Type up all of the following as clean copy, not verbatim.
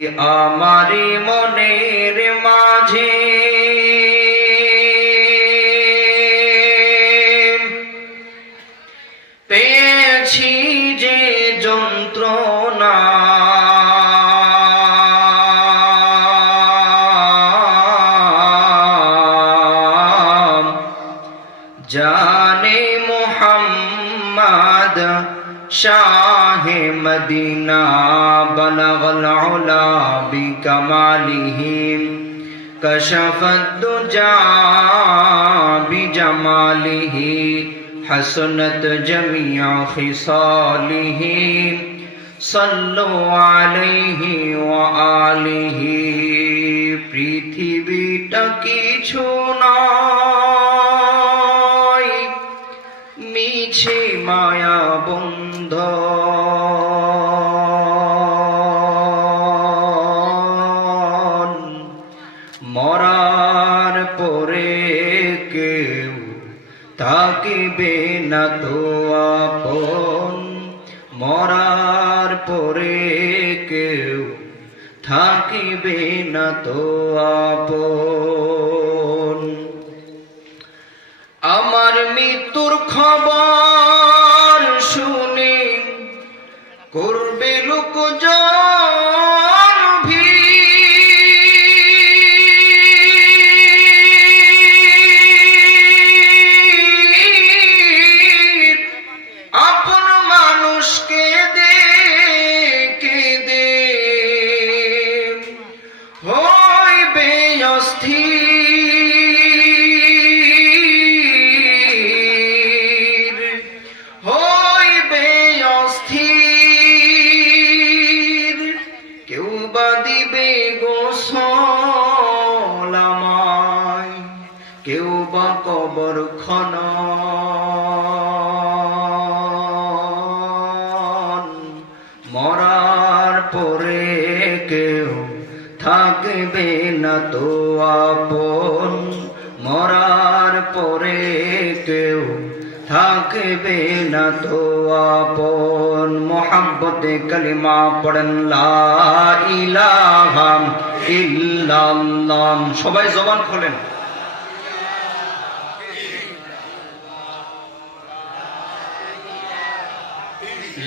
আমারি মনের মাঝে পেয়েছি যে যন্ত্রণা, জানে মুহাম্মদ শাহে মদিনা বলগল উলা বিকমালিহি কশফত দুজা বিজমালিহি হসনত জমিয়া খিসালিহি সাল্লু আলাইহি ওয়া আলিহি। পৃথিবীটা কিছু নয়, মিছে মায়া বন্ধ, মরার পরে কেউ থাকিবে না তো আপন, মরার পরে কেউ থাকিবে না তো আপন। আমার মৃত্যুর খবর শুনে করবে লোকজন ভিড়, আপন মানুষকে কেঁদে হইবে অস্থির, হইবে অস্থির। কেউ বা দিবে গোসল আমায়, কেউ বা কবর খনন, মরার পরে কেউ থাকবে না তো আপন, মরার পরে কেউ থাকবে না তো আপন। মোহাব্বতে কালিমা পড়েন লা ইলাহা ইল্লাল্লাহ। সবাই জবান খোলেন।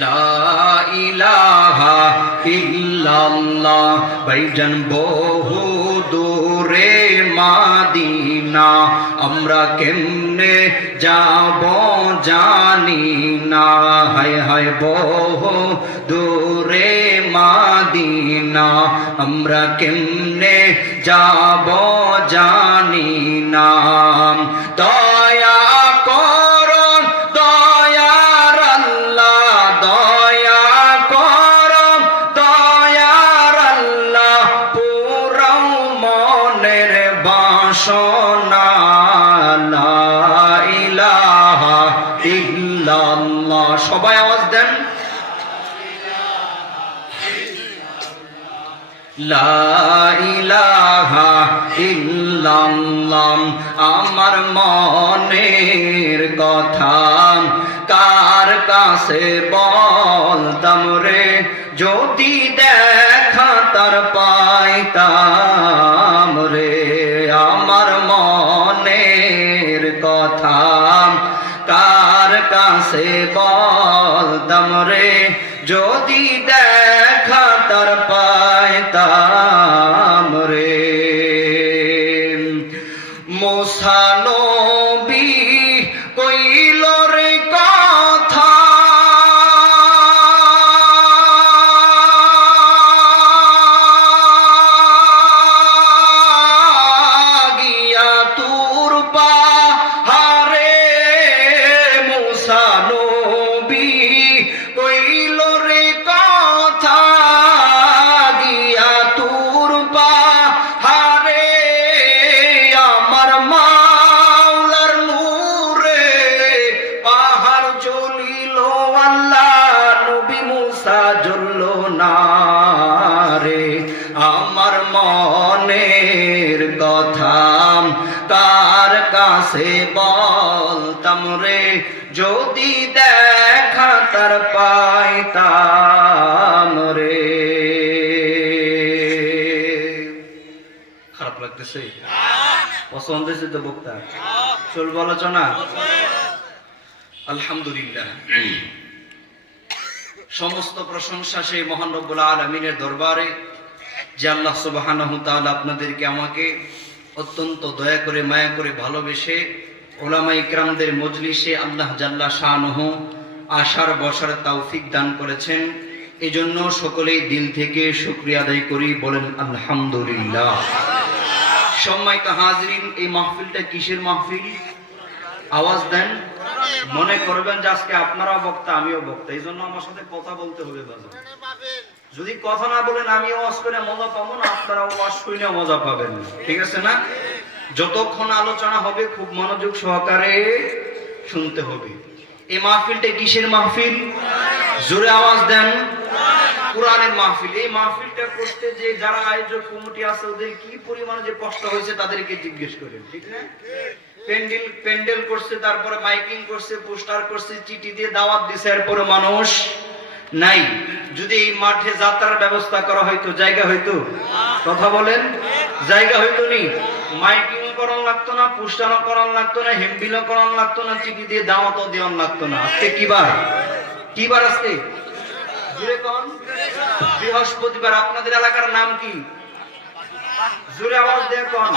লা ইলাহা ইল্লাল্লাহ। ভাইজান বহু দূরে মাদিনা, আমরা কেমনে যাব জানি না। হায় হায় বহু দূরে মাদিনা, আমরা কেমনে যাব জানি না। দয়া করুন দয়ার আল্লাহ, দয়া করুন দয়ার আল্লাহ, পুরাও মনের বাসনা। লা ইলাহা ইল্লাল্লাহ। সবাই আওয়াজ দেন। লা ইলাহা ইল্লাল্লাহ। আমার মনের কথা কার কাছে বলতাম রে, যদি দেখা তার পাইতাম রে। আমার মনের কথা কার কাছে বলতাম রে, যদি দেখা তার পাইতাম রে। মুসা নবী কইল রে কথা, গিয়া তুর পাহাড়ে। মুসা নবী কইল রে কথা, গিয়া তুর পাহাড়ে। আমার মাওলার নূরে পাহাড় জ্বলিল, আল্লাহ নবী মুসা জ্বলল না রে। আমার মনের কথা কার কাছে বলতাম রে, যদি দেখা তার পাইতাম রে। লাগতেছে? পছন্দ হয়েছে তো বক্তা? চলবে আলোচনা? আলহামদুলিল্লাহ, সমস্ত প্রশংসা সেই মহান রব্বুল আলামিনের দরবারে যে আল্লাহ সুবহানাহু তাআলা আপনাদেরকে আমাকে অত্যন্ত দয়া করে মায়া করে ভালোবেসে উলামা ইকরামদের মজলিসে আল্লাহ জাল্লা শানুহু আসার বসার তৌফিক দান করেছেন। এজন্য সকলেই দিল থেকে শুকরিয়া আদায় করি, বলেন আলহামদুলিল্লাহ। সম্মানিত হাজিরিন, এই মাহফিলটা কিসের মাহফিল? আওয়াজ দেন। মনে করবেন যে আজকে আপনারাও বক্তা আমিও বক্তা, এই জন্য আমার সাথে কথা বলতে হবে। যদি কথা না বলেন আমি ওয়াজ করে মজা পাবো না, আপনারা ওয়াজ শুনে মজা পাবেন, ঠিক আছে না? যতক্ষণ আলোচনা হবে খুব মনোযোগ সহকারে শুনতে হবে। এই মাহফিলটা কিসের মাহফিল? জোরে আওয়াজ দেন। কোরআনের মাহফিল। এই মাহফিলটা করতে যে যারা আয়োজক কমিটি আছে ওদের কি পরিমাণে যে কষ্ট হয়েছে তাদেরকে জিজ্ঞেস করেন, ঠিক না? প্যান্ডেল করছে, তারপরে মাইকিং করছে, পোস্টার করছে, চিঠি দিয়ে দাওয়াত দিছে, এরপরে মানুষ নাই। যদি এই মাঠে যাত্রার ব্যবস্থা করা হয়তো জায়গা হয়তো? কথা বলেন, জায়গা হয়তো নি? মাইকিং করান লাগতো না, পোস্টারও করান লাগতো না, হেমবিলও করান লাগতো না, চিঠি দিয়ে দাওয়াতও দেওয়ান লাগতো না। আজকে কি বার? কি বার আজকে? জুড়ে কোন? বৃহস্পতিবার। আপনাদের এলাকার নাম কি? জোরে আওয়াজ দিয়ে কোন?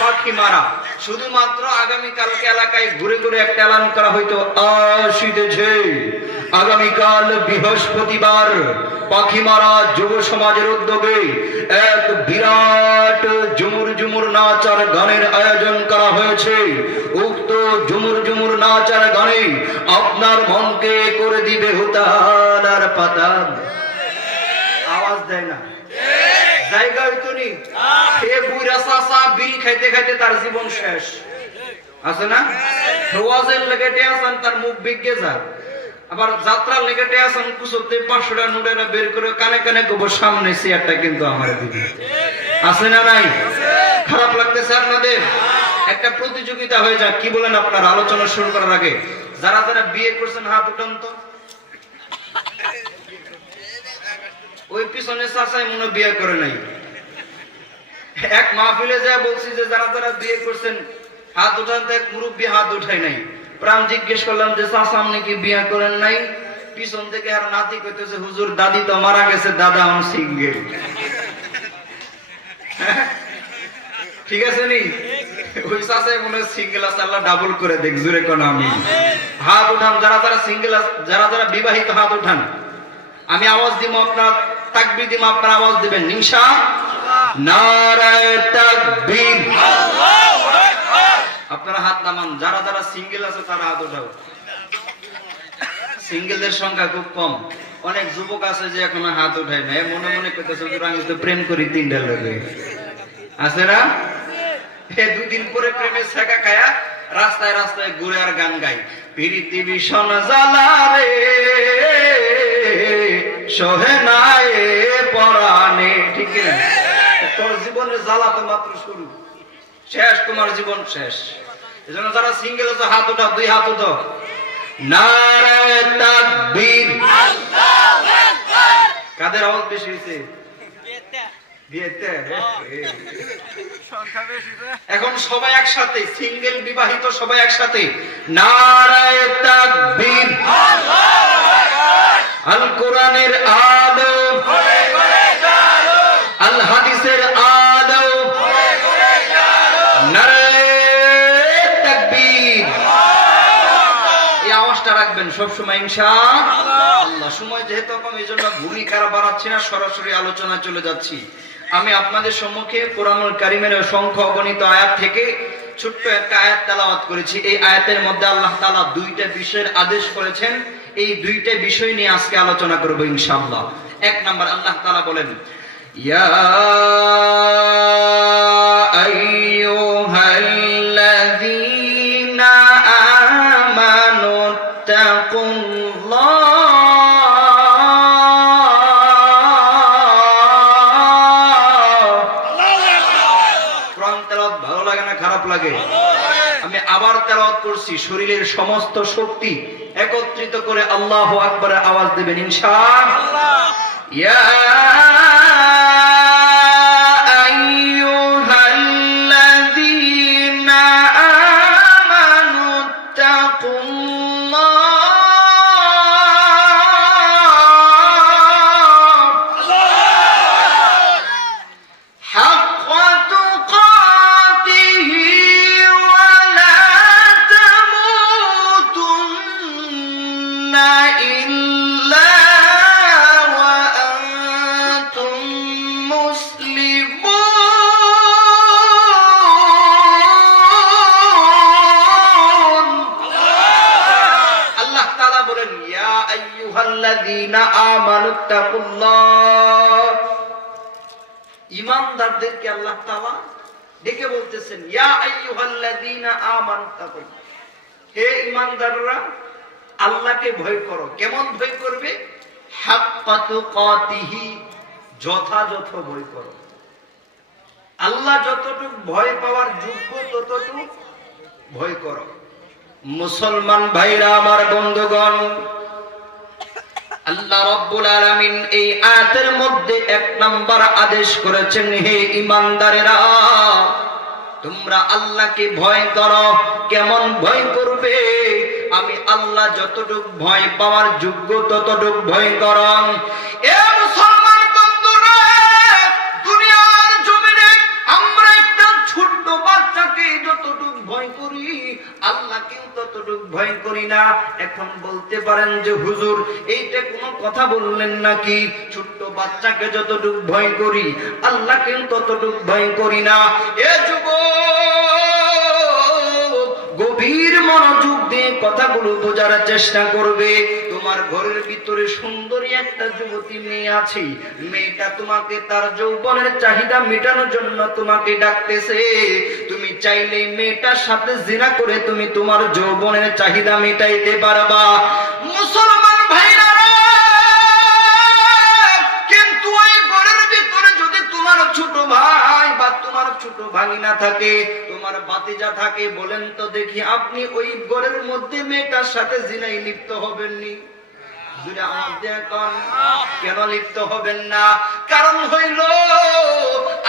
পাখিমারা। শুধুমাত্র আগামীকালকে এলাকায় ঘুরে ঘুরে একটা এলান করা হয়তো, আসিতেছে আগামীকাল বৃহস্পতিবার পাখিমারা যুব সমাজের উদ্যোগে এক বিরাট ঝুমুর ঝুমুর নাচ আর গানের আয়োজন করা হয়েছে। উক্ত ঝুমুর ঝুমুর নাচ আর গানে আপনার মনকে করে দিবে হুতাল আর পাতাল। আওয়াজ দেয় না? জায়গা হইতো নি? এ বুইরা চাচা বিড়ি খাইতে খাইতে তার জীবন শেষ, আছে না? ওয়াজের লেগেটে আছেন, তার মুখ বিজ্ঞে যায়। আবার যাত্রার লেগেটে আছেন, কুসুতে 500 টাকা নোটেরা বের করে কানে কানে কব সামনে চেয়ারটা কিন্তু আমার দিবে, আছে না নাই? খারাপ লাগতেছে আপনাদের? একটা প্রতিযোগিতা হয়ে যাক, কি বলেন আপনার? আলোচনা শুরু করার আগে যারা যারা বিয়ে করছেন হাত উঠান তো। ওই পিছনে চাচাই মনে বিয়ে করে নাই। এক মাহফিলে যা বলছি যে যারা যারা বিয়ে করছেন হাত উঠান, তো এক মুরব্বী হাত উঠাই নাই। প্রাণ জিজ্ঞেস করলাম যে চাচা আপনি কি বিয়ে করেন নাই? পিছন থেকে আর নাতি কইতেছে, হুজুর দাদি তো মারা গেছে, দাদা আমি সিঙ্গেল। ঠিক আছে নি? ওই চাচাই মনে সিঙ্গেল আছে, আল্লাহ ডাবল করে দেখ। জুড়ে কোন আমি? হাত উঠান যারা যারা সিঙ্গেল, যারা যারা বিবাহিত হাত উঠান। আমি আওয়াজ দিব, আপনার তাকবীর দিব, আপনার আওয়াজ দিবেন ইনশাআল্লাহ। নারায়ে তাকবীর, আল্লাহু আকবার। আপনারা হাত নামান। যারা যারা সিঙ্গেল আছে তারা হাত উঠাও। সিঙ্গেলদের সংখ্যা খুব কম। অনেক যুবক আছে যে এখনো হাত উঠায় না, মনে মনে কইতেছে আমি তো প্রেম করি 3টা লোকে, আছে না? এ দুদিন পরে প্রেমের ছেঁকা খায়া রাস্তায় রাস্তায় ঘুরে আর গান গাই, প্রীতি ভীষণ জ্বালা রে সহে নাই পরাণে। ঠিক না? তোর জীবনের জ্বালা তো মাত্র শুরু, শেষ তোমার জীবন শেষ। এজন্য যারা সিঙ্গেল আছে হাত উঠাও, 2 হাত উঠাও। নারায়ে তাকবীর, আল্লাহু আকবার। কাদের আওয়াজ বেশি হইছে? এখন সবাই একসাথে, সিঙ্গেল বিবাহিত সবাই একসাথে। নারায়ে তাকবীর, আল্লাহু আকবার। আল কোরআনের আলো, আল হাদিসের আলো, নারায়ে তাকবীর। এই আওয়াজটা রাখবেন সব সময় ইনশাআল্লাহ। সময় যেহেতু কম, এই জন্য ভূমিকা বাড়াচ্ছি না, সরাসরি আলোচনায় চলে যাচ্ছি। আমি আপনাদের সম্মুখে কোরআনুল কারীমের অসংখ্য অগণিত আয়াত থেকে ছোট্ট একটা আয়াত তেলাওয়াত করেছি। এই আয়াতের মধ্যে আল্লাহ তাআলা 2টা বিষয়ের আদেশ করেছেন। এই 2টা বিষয় নিয়ে আজকে আলোচনা করব ইনশাআল্লাহ। 1 নাম্বার, আল্লাহ তাআলা বলেন, ইয়া আইয়ুহাল্লাযীনা আমানু তাকুল্লাহ। আমি আবার তেলাওয়াত করছি, শরীরের সমস্ত শক্তি একত্রিত করে আল্লাহু আকবারের আওয়াজ দিবেন ইনশাআল্লাহ। ইয়া আইয়ুহাল আইয়ুহাল্লাযীনা আমানুত্তাকুল্লাহ, ঈমানদারদেরকে আল্লাহ তাআলা ডেকে বলতেছেন ইয়া আইয়ুহাল্লাযীনা আমানুত্তাকুল্লাহ, হে ঈমানদাররা আল্লাহকে ভয় করো। কেমন ভয় করবে? হাক্কা তুকাতিহি, যথাযথ ভয় করো। আল্লাহ যতটুকু ভয় পাওয়ার যোগ্য ততটুকু ভয় করো। মুসলমান ভাইরা আমার, বন্ধুগণ, আল্লাহ রাব্বুল আলামিন এই আয়াতের মধ্যে এক নাম্বার আদেশ করেছেন, হে ঈমানদারেরা তোমরা আল্লাহকে ভয় করো। কেমন ভয় করবে? আমি আল্লাহ যতটুক ভয় পাওয়ার যোগ্য ততটুক ভয় করো। এ মুসলমান বন্ধুরা, দুনিয়ার জমিনে আমরা একটা ছোট্ট বাচ্চাকে যতটুক ভয় করি আল্লাহকেও ততটুক ভয় করি না। এখন বলতে পারেন যে হুজুর এইটা কোনো কথা বললেন নাকি? ছোট্ট বাচ্চাকে যতটুক ভয় করি আল্লাহকেও ততটুক ভয় করি না। এ যুবক, গভীর মনোযোগ দিয়ে কথাগুলো বোঝার চেষ্টা করবে। তোমার ঘরের ভিতরে সুন্দরী একটা যুবতী মেয়ে আছে, মেয়েটা তোমাকে তার যৌবনের চাহিদা মেটানোর জন্য তোমাকে ডাকতেছে। তুমি চাইলে মেয়েটার সাথে জিনা করে তুমি তোমার যৌবনের চাহিদা মেটাইতে পারবা। মুসলমান ভাইরা, কিন্তু ওই ঘরের ভিতরে যদি তোমার ছোট ভাই বা তোমার ছোট ভাগিনা থাকে, তোমার ভাতিজা থাকে, বলেন তো দেখি আপনি ওই ঘরের মধ্যে মেয়েটার সাথে জিনায় লিপ্ত হবেননি? কেন লিপ্ত হবেন না? কারণ হইল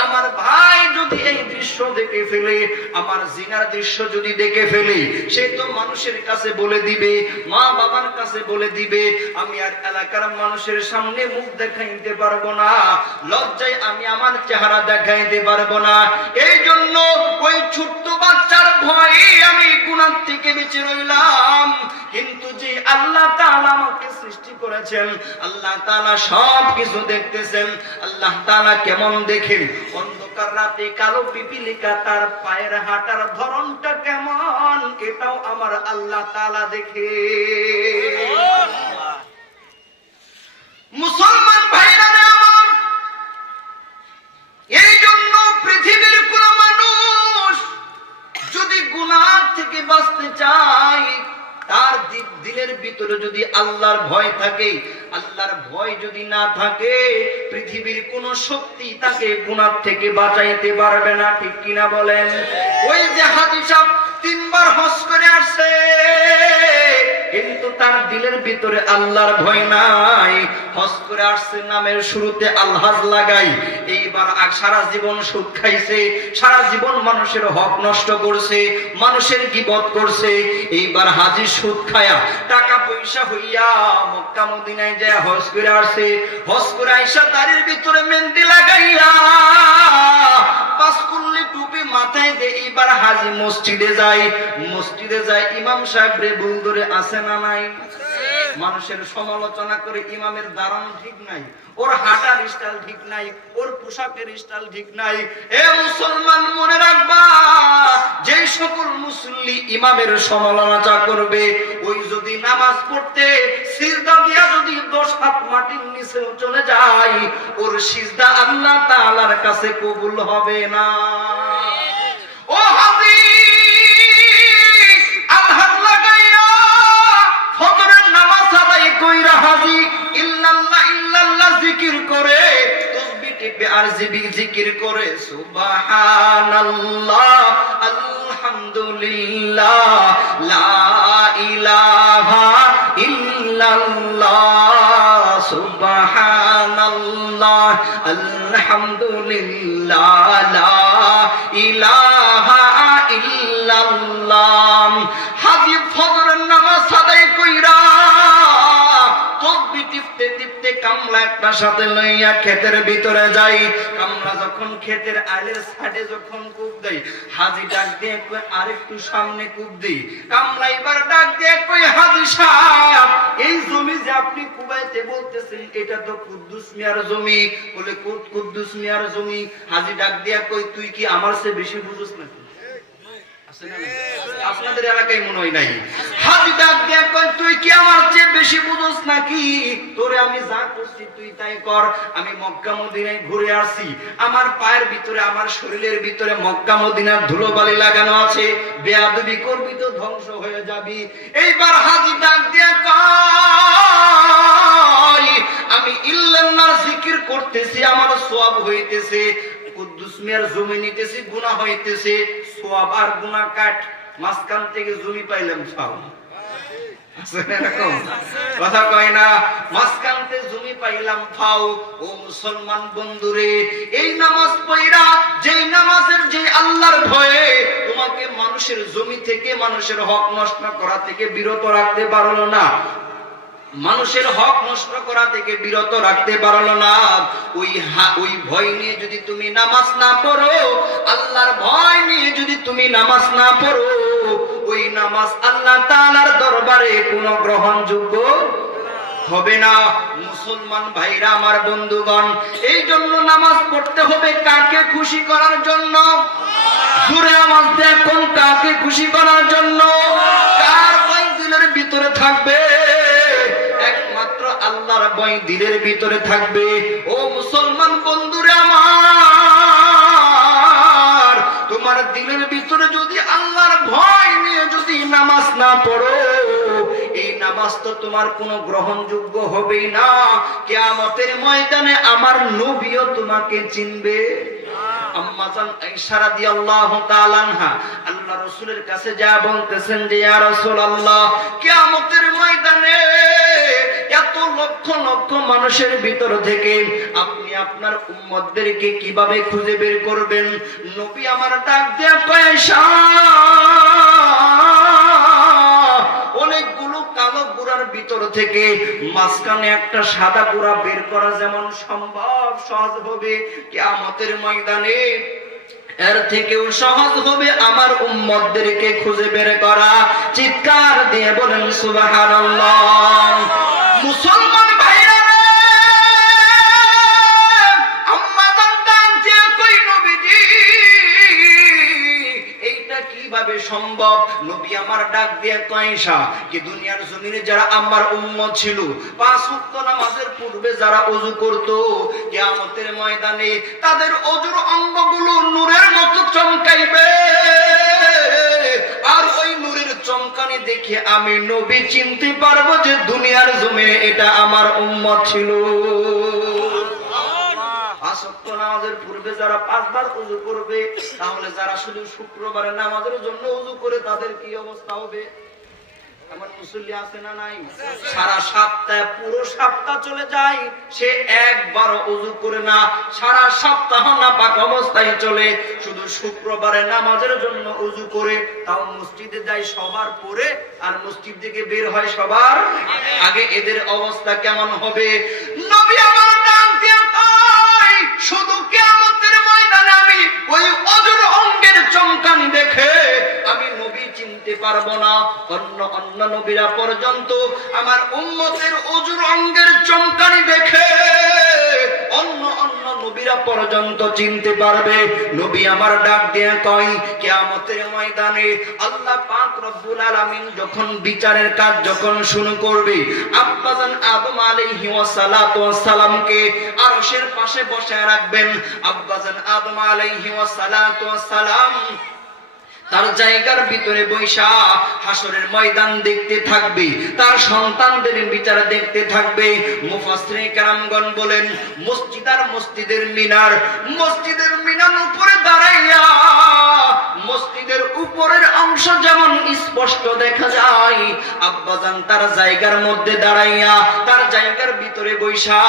আমার ভাই যদি এই দৃশ্য দেখে ফেলে, আমার জিনার দৃশ্য যদি দেখে ফেলে, সে তো মানুষের কাছে বলে দিবে, মা বাবার কাছে বলে দিবে। আমি আর এলাকার মানুষের সামনে মুখ দেখাইতে পারবো না, লজ্জায় আমি আমার চেহারা দেখাইতে পারবো না। এই জন্য ওই ছোট্ট বাচ্চার ভয়ে আমি গুনাহ থেকে বেঁচে রইলাম। কিন্তু যে আল্লাহ তাআলা আমাকে সৃষ্টি করেছেন, আল্লাহ তাআলা সব কিছু দেখতেছেন। আল্লাহ তাআলা কেমন দেখেন? অন্ধকার রাতে কালো পিপিলিকা তার পায়ের হাঁটার ধরনটা কেমন, এটাও আমার আল্লাহ তাআলা দেখে। মুসলমান ভাইরা আমার, এই জন্য পৃথিবীর কোন মানুষ যদি গুনাহ থেকে বাঁচতে চায়, তার দিলের ভিতরে যদি আল্লাহর ভয় থাকে, আল্লাহর ভয় যদি না থাকে, পৃথিবীর কোন শক্তি তাকে গুনাহ থেকে বাঁচাইতে পারবে না। ঠিক কিনা বলেন? ওই যে হাজী সাহেব 3 বার হজ করে আসছে, কিন্তু তার দিলের ভিতরে আল্লাহর ভয় নাই। হজ করে আসছে, নামের শুরুতে আলহাজ লাগাই, এইবার সারা জীবন সুদ খাইছে, সারা জীবন মানুষের হক নষ্ট করছে, মানুষের গীবত করছে। এইবার হাজী সুদ খায়া টাকা পয়সা হইয়া মক্কা মদিনায় যায় হজ করে আসছে। হজ করে আইসা দাড়ির ভিতরে মেহেন্দি লাগাইয়া পাঁচকুল্লি টুপি মাথায় দিয়ে এইবার হাজী মসজিদে যায়। মসজিদে যায়, ইমাম সাহেব রে ভুল ধরে আছে না নাই? মানুষের সমালোচনা করে ইমামের দাঁড়ানো ঠিক নাই, ওর হাঁটার স্টাইল ঠিক নাই, ওর পোশাকের স্টাইল ঠিক নাই। এ মুসলমান, মনে রাখবা, যে সকল মুসল্লি ইমামের সমালোচনা করবে, ওই যদি নামাজ পড়তে সিজদা দিয়া যদি 10 হাত মাটির নিচে চলে যায়, ওর সিজদা আল্লাহ তাআলার কাছে কবুল হবে না। ও হাজী, আলহাজ লাগাইয়া ফজরের নামাজ আদায় কইরা হাজী ইল্লাল্লাহ ইল্লাল্লাহ জিকির করে, তাসবিহ টিপে আর জিকির করে সুবহানাল্লাহ আলহামদুলিল্লাহ লা ইলাহা ইল্লাল্লাহ সুবহানাল্লাহ আলহামদুলিল্লাহ লা ইলাহা ইল্লাল্লাহ। হাজী ফজরের নামাজ আদায় কইরা তাসবিহ টিপতে টিপতে কামলা একটা সাথে লইয়া ক্ষেতের ভিতরে যাই। কামলা যখন ক্ষেতের আলের সাইডে যখন কূপ দেয়, হাজী ডাক দিয়ে কই আরেকটু সামনে কূপ দেই। কামলা এবার ডাক দিয়ে কই হাজী সাহেব, এই জমি যে আপনি কুবাইতে বলতেছেন এটা তো কুদ্দুস মিয়ার জমি। বলে কুদ্দুস মিয়ার জমি? হাজী ডাক দিয়া কই তুই কি আমার চেয়ে বেশি বুঝছ নাকি? আপনাদের এলাকায় মনে হয় নাই। হাজি ডাক দিয়ে কয়, তুই কি আমার চেয়ে বেশি বুঝোস নাকি? তোরে আমি যা করছি তুই তাই কর। আমি মক্কা মদিনায় ঘুরে আসছি, আমার পায়ের ভিতরে আমার শরীরের ভিতরে মক্কা মদিনার ধুলোবালি লাগানো আছে, বেয়াদবি করবি তো ধ্বংস হয়ে যাবি। এইবার হাজি ডাক দিয়ে কয়, আমি ইল্লাল্লাহ জিকির করতেছি, আমার সওয়াব হইতেছে, কুদ্দুস মিয়ার জমি নিতেছি, গুনাহ হইতেছে, সওয়াব আর গুনাহ কাট, মাঝখান থেকে জমি পাইলাম ফাও। কথা কয় না, মাঝখানতে জমি পাইলাম ফাও। ও মুসলমান বন্ধুরে, এই নামাজ পড়া, যেই নামাজের যে আল্লাহর ভয়ে তোমাকে মানুষের জমি থেকে, মানুষের হক নষ্ট করা থেকে বিরত রাখতে পারলো না, মানুষের হক নষ্ট করা থেকে বিরত রাখতে পারলো না, ওই ভয় নিয়ে যদি তুমি নামাজ না পড়ো, আল্লাহর ভয় নিয়ে যদি তুমি নামাজ না পড়ো, ওই নামাজ আল্লাহ তাআলার দরবারে কোনো গ্রহণযোগ্য হবে না। মুসলমান ভাইরা আমার, বন্ধুগণ, এই জন্য নামাজ পড়তে হবে কাকে খুশি করার জন্য? জোরে আওয়াজ দিয়ে কোন কাকে খুশি করার জন্য? কার ভয় দিলের ভিতরে থাকবে? একমাত্র আল্লাহর ভয় দিলের ভিতরে থাকবে। ও মুসলমান বন্ধুরা আমার, তোমার দিলের ভিতরে যদি আল্লাহর ভয় নিয়ে যদি নামাজ না পড়ো, এই নামাজ তো তোমার কোনো গ্রহণযোগ্য হবেই না। কিয়ামতের ময়দানে আমার নবীও তোমাকে চিনবে। আম্মা জান আয়েশা রাদিয়াল্লাহু তাআলা আনহা আল্লাহ রাসূলের কাছে যা বলতেছেন যে, ইয়া রাসূলুল্লাহ, কিয়ামতের ময়দানে এত লক্ষ লক্ষ মানুষের ভিতর থেকে আপনি আপনার উম্মতদেরকে কিভাবে খুঁজে বের করবেন? নবী আমার ডাক দিয়ে কয়, আয়েশা, অনেকগুলো কালো বুড়ার ভিতর থেকে মাঝখানে একটা সাদা বুড়া বের করা যেমন সম্ভব সহজ হবে, কিয়ামতের ময়দানে এর থেকেও সহজ হবে আমার উম্মতদেরকে খুঁজে বের করা। চিৎকার দিয়ে বলেন সুবহানাল্লাহ। মুসলমান ভাইরা, আম্মা জান ডাক দিয়ে কই, নবীজি এইটা কিভাবে সম্ভব? নবী আমার ডাক দিয়ে কয়, আয়েশা, কি দুনিয়ার জমিনে যারা আমার উম্মত ছিল, 5 ওয়াক্ত নামাজের পূর্বে যারা ওযু করত, কিয়ামতের ময়দানে তাদের ওযুর অঙ্গগুলো নূরের মতো চমকাইবে, আর ওই নূরের চমকানি দেখে আমি নবী চিনতে পারবো যে দুনিয়ার জমিনে এটা আমার উম্মত ছিল। 5 ওয়াক্ত নামাজের পূর্বে যারা 5 বার ওযু করবে, তাহলে যারা শুধু শুক্রবারে নামাজের জন্য ওযু করে তাদের কি অবস্থা হবে? আমার মুসল্লি আছে না নাই? সারা সপ্তাহে পুরো সপ্তাহ চলে যায়, সে একবার ওযু করে না, সারা সপ্তাহ নাপাক অবস্থায় চলে, শুধু শুক্রবারে নামাজের জন্য ওযু করে, তাও মসজিদে যায় সবার পরে, আর মসজিদ থেকে বের হয় সবার আগে। এদের অবস্থা কেমন হবে? নবী আমার ডাক দিয়ে কয়, শুধু কিয়ামতের ময়দানে আমি ওই ওযুর অঙ্গের চমকানি দেখে আমি নবী চিনতে পারবো না। অন্য নবীরা পর্যন্ত আমার উম্মতের ওযুর অঙ্গের চমকানি দেখে অন্য নবীরা পর্যন্ত চিনতে পারবে। নবী আমার ডাক দিয়ে কয়, কিয়ামতের ময়দানে আল্লাহ পাক রব্বুল আলামিন যখন বিচারের কাজ যখন শুরু করবে, আব্বাজান আদম আলাইহি ওয়াসালাতু ওয়াসসালামকে আরশের পাশে বসায় রাখবেন। আব্বাজান আদম আলাইহি ওয়াসালাতু ওয়াসসালাম তার জায়গার ভিতরে বৈশা হাসরের ময়দান দেখতে থাকবে, তার সন্তানদের বিচার দেখতে থাকবে। মুফাসসিরিন কেরামগণ বলেন, মসজিদের মিনার উপরে দাঁড়াইয়া মসজিদের উপরের অংশ যেমন স্পষ্ট দেখা যায়, আব্বাজান তার জায়গার মধ্যে দাঁড়াইয়া, তার জায়গার ভিতরে বৈশা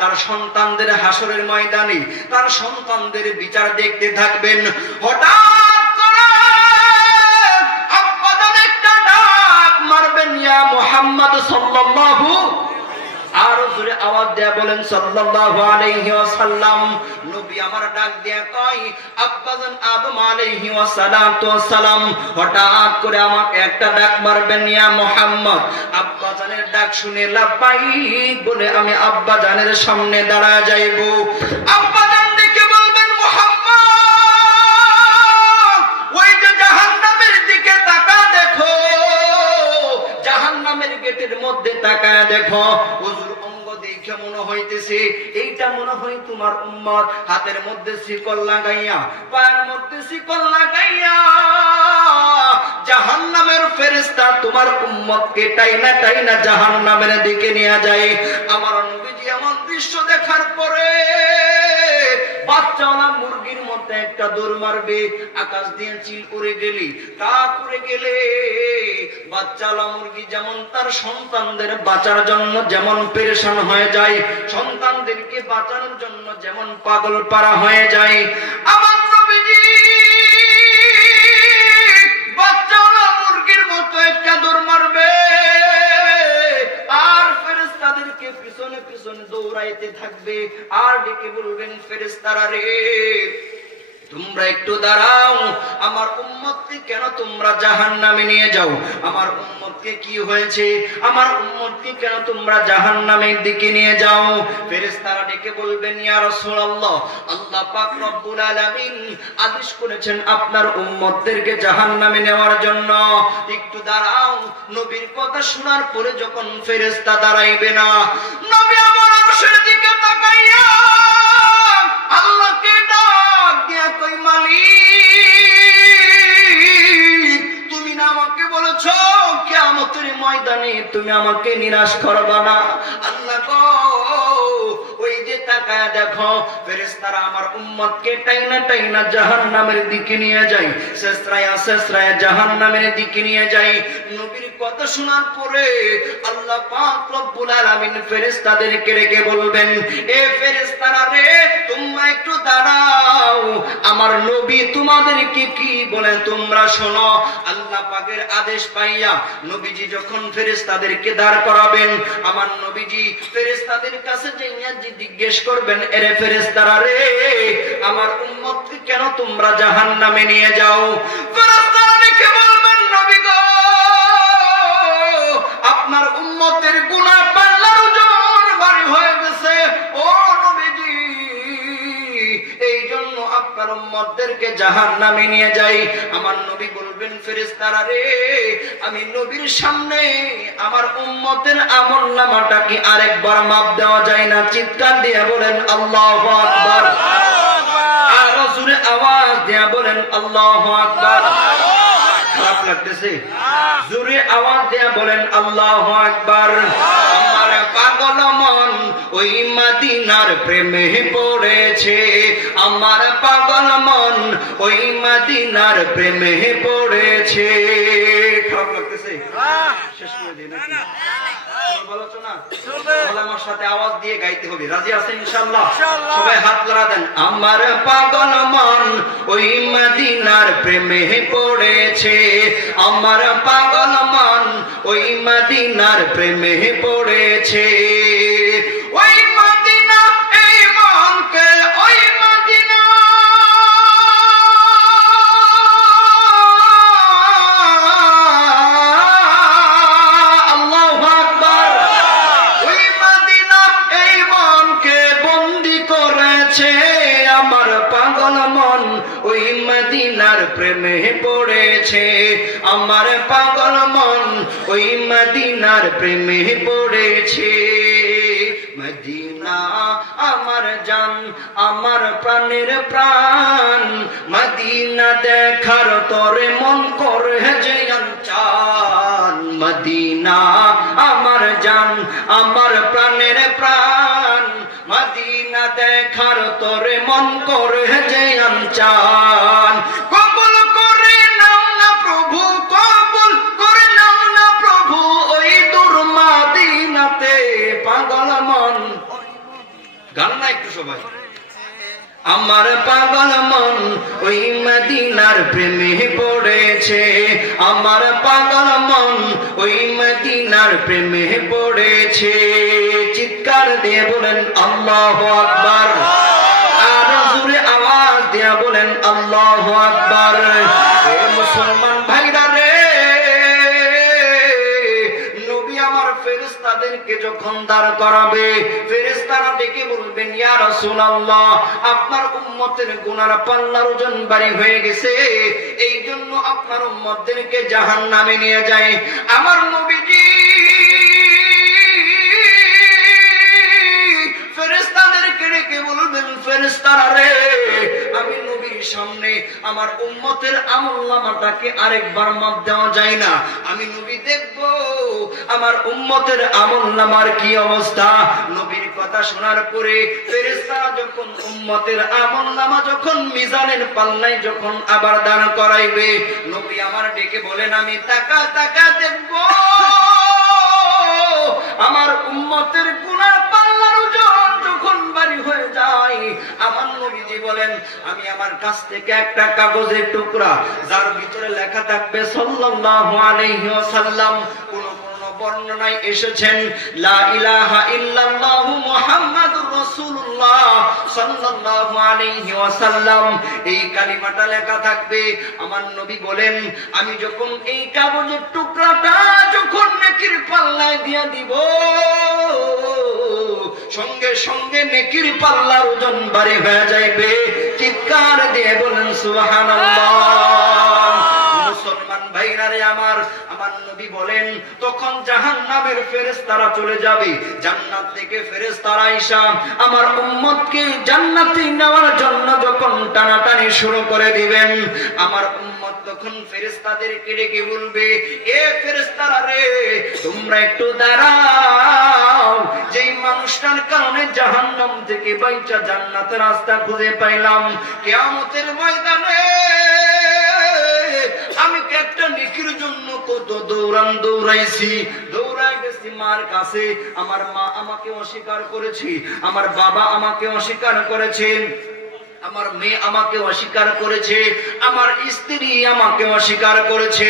তার সন্তানদের হাসরের ময়দানে তার সন্তানদের বিচার দেখতে থাকবেন। হঠাৎ মারবেন, ইয়া মুহাম্মদ সাল্লাল্লাহু, আরো জোরে আওয়াজ দেয়া বলেন সাল্লাল্লাহু আলাইহি ওয়াসাল্লাম। নবী আমার ডাক দিয়া কয়, আব্বাজান আদম আলাইহি ওয়াসালাতু ওয়াসালাম হঠাৎ করে আমাকে একটা ডাক মারবেন, ইয়া মুহাম্মদ। আব্বাজানের ডাক শুনে লাব্বাইক বলে আমি আব্বাজানের সামনে দাঁড়ায় যাইব। আব্বাজান ডেকে বলবেন, মুহাম্মদ, ওই যে জাহান্নামের দিকে তাকা দেখো, মনে হয় তোমার উম্মত হাতের মধ্যে শিকল লাগাইয়া পায়ের মধ্যে শিকল লাগাইয়া জাহান্নামের ফেরেশতা তোমার উম্মতকে টাইনা টাইনা জাহান্নামের দিকে নিয়ে যায়। আমার নবীজি এমন দৃশ্য দেখার পরে বাচ্চাওয়ালা মুরগির মধ্যে একটা দৌড় মারবে, আকাশ দিয়ে চিল উড়ে গেলি তা করে গেলে বাচ্চাওয়ালা মুরগি যেমন তার সন্তানদের বাঁচার জন্য যেমন পেরেশান হয়ে যায়, সন্তানদেরকে বাঁচানোর জন্য যেমন পাগল পারা হয়ে যায়, আমার নবীজি বাচ্চাওয়ালা মুরগির মতো একটা দৌড় মারবে আর ফেরেশতাদেরকে পিছনে পিছনে দৌড়াইতে থাকবে আর ডেকে বলবেন, ফেরেশতারা রে তোমরা একটু দাঁড়াও, আমার উম্মতকে কেন তোমরা জাহান্নামে নিয়ে যাও? আমার উম্মতকে কি হয়েছে? আমার উম্মতকে কেন তোমরা জাহান্নামের দিকে নিয়ে যাও? ফেরেশতারা ডেকে বলবেন, ইয়া রাসূলুল্লাহ, আল্লাহ পাক রব্বুল আলামিন আদেশ করেছেন আপনার উম্মতদেরকে জাহান্নামে নেওয়ার জন্য। একটু দাঁড়াও। নবীর কথা শোনার পরে যখন ফেরেশতা দাঁড়াইবে না, নবী আমার আরশের দিকে তাকাইয়া আল্লাহকে ডাক দিয়া কই, মালিক তুমি না আমাকে বলেছো কিয়ামতের ময়দানে তুমি আমাকে নিরাশ করবা না। আল্লাহ গো ওই যে তাকায়া দেখো ফেরেশতারা আমার উম্মতকে টাইনা টাইনা জাহান্নামের দিকে নিয়ে যায়, শেষরায়া শেষরায়া জাহান্নামের দিকে নিয়ে যায়। নবীর কথা শোনার পরে আল্লাহ পাক রব্বুল আলামিন ফেরেশতাদেরকে রেখে বলবেন, এ ফেরেশতারা রে তোমরা একটু দাঁড়াও, আমার নবী তোমাদেরকে কি বলে তোমরা শোনো। আল্লাহ পাকের আদেশ পাইয়া নবীজি যখন ফেরেশতাদেরকে দাঁড় করাবেন, আমার নবীজি ফেরেশতাদের কাছে যাইয়া জিজ্ঞেস করবেন, এরে ফেরেশতারা রে আমার উম্মতকে কেন তোমরা জাহান্নামে নিয়ে যাও? ফেরেশতারা ডেকে বলবেন, নবী গো আপনার উম্মতের গুনাহ পাল্লার ওজন ভারী হয়ে গেছে, ও নবীজি এই জন্য আপনার উম্মতদেরকে জাহান্নামে নিয়ে যাই। আমার নবী বলবেন, ফেরেশতারা রে আমি নবীর সামনে আমার উম্মতের আমলনামাটা কি আরেকবার মাপ দেওয়া যায় না? চিৎকার দিয়ে বলেন আল্লাহু আকবার, আর জোরে আওয়াজ দিয়ে বলেন আল্লাহু আকবার। খারাপ লাগতেছে? জোরে আওয়াজ দিয়ে বলেন আল্লাহু আকবার। আমার পাগল মন ওই মদিনার প্রেমে পড়েছে, আমার পাগল মন ওই মদিনার প্রেমে পড়েছে। খারাপ লাগতেছে? শেষ করে দিই নাকি? আমার সাথে আওয়াজ দিয়ে গাইতে হবে। রাজি আছেন ইনশাআল্লাহ? সবাই হাত লড়া দেন। আমার পাগল মন ওই মদিনার প্রেমে পড়েছে, আমার পাগল মন ওই মদিনার প্রেমে পড়েছে। ওই মদিনা এই মনকে ওই মদিনা আল্লাহু আকবার। ওই মদিনা এই মনকে বন্দী করেছে, আমার পাগল মন ওই মদিনার প্রেমে পড়েছে, আমার পাগল মন ওই মদিনার প্রেমে পড়েছে। মদিনা আমার জান আমার প্রাণের প্রাণ, মদিনা দেখার তরে মন করে যে চান। মদিনা আমার জান আমার প্রাণের প্রাণ, মদিনা দেখার তরে মন করে যে চান। কবুল করে নাও না প্রভু, কবুল করে নাও না প্রভু ওই দূর মদিনাতে পাগল মন। গান না একটু সবাই? আমার পাগল মন ওই মদিনার প্রেমে পড়েছে, আমার পাগল মন ওই মদিনার প্রেমে পড়েছে। চিৎকার দিয়ে বলেন আল্লাহু আকবার, আর জোরে আওয়াজ দিয়ে বলেন আল্লাহু আকবার। হে মুসলমান ভাইরা রে, নবী আমার ফেরেশতাদেরকে যখন দাঁড় করাবে, ফেরেশতারা ডেকে বলবেন, ইয়া রাসূলুল্লাহ আপনার উম্মতের গুনার পাল্লার ওজন ভারী হয়ে গেছে, এই জন্য আপনার উম্মতদেরকে জাহান্নামে নিয়ে যায়। আমার নবীজি ফেরেশতাদেরকে ডেকে বলবেন ফেরেশতারা রে, আমি নবীর সামনে আমার উম্মতের আমলনামাটাকে আরেকবার মাপ দেওয়া যায় না, আমি নবী দেখব আমার উম্মতের আমলনামার কি অবস্থা। নবীর কথা শোনার পরে ফেরেশতারা যখন উম্মতের আমলনামা যখন মিজানের পাল্লায় যখন আবার দান করাইবে, নবী আমার ডেকে বলেন আমি তাকা তাকা দেখব আমার উম্মতের গুনার পাল্লার ওজন যখন ভারী হয়ে যায়, আমার নবীজি বলেন আমি আমার কাছ থেকে একটা কাগজের টুকরা যার ভিতরে লেখা থাকবে সাল্লাল্লাহু আলাইহি ওয়াসাল্লাম, কোন বর্ণনায় এসেছেন লা ইলাহা ইল্লাল্লাহু মুহাম্মাদুর রাসূলুল্লাহ সাল্লাল্লাহু আলাইহি ওয়াসাল্লাম, এই কালিমাটা লেখা থাকবে। আমার নবী বলেন আমি যখন এই কাগজের টুকরাটা যখন নেকির পাল্লায় দিয়ে দিব, সঙ্গে সঙ্গে নেকির পাল্লার ওজন ভারী হয়ে যাবে। চিৎকার দিয়ে বলেন সুবহানাল্লাহ। মুসলমান ভাইরা রে আমার নবী বলেন তখন জাহান্নামের ফেরেশতারা চলে যাবে, জান্নাত থেকে ফেরেশতারা আইসা আমার উম্মতকে জান্নাতে নেওয়ার জন্য যখন টানাটানি শুরু করে দিবেন, আমার উম্মত তখন ফেরেশতাদেরকে ডেকে বলবে এ ফেরেশতারা রে, তোমরা একটু দাঁড়াও, যেই মানুষটার কারণে জাহান্নাম থেকে বাইচা জান্নাতের রাস্তা খুঁজে পাইলাম, কিয়ামতের ময়দানে আমি একটা নেকির জন্য কত দৌড়াইছি, দৌড়াই গেছি মার কাছে, আমার মা আমাকে অস্বীকার করেছে, আমার বাবা আমাকে অস্বীকার করেছে, আমার মেয়ে আমাকে অস্বীকার করেছে, আমার স্ত্রী আমাকে অস্বীকার করেছে,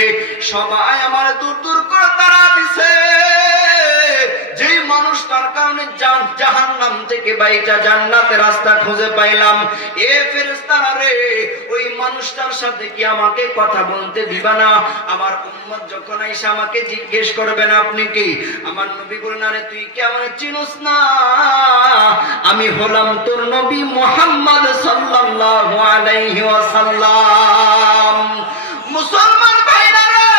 সবাই আমার দূর দূর করে তাড়া দিছে। যেই মানুষটার কারণে জাহান্নাম থেকে বাইচা জান্নাতের রাস্তা খুঁজে পাইলাম, এ ফেরেশতারা রে, ওই মানুষটার সাথে কি আমাকে কথা বলতে দিবা না? আমার উম্মত যখন আইসা আমাকে জিজ্ঞেস করবেন আপনি কি, আমার নবী বলেন আরে তুই কি আমাকে চিনোস না? আমি হলাম তোর নবী মুহাম্মদ সাল্লাল্লাহু আলাইহি ওয়াসাল্লাম। মুসলমান ভাইরা রে,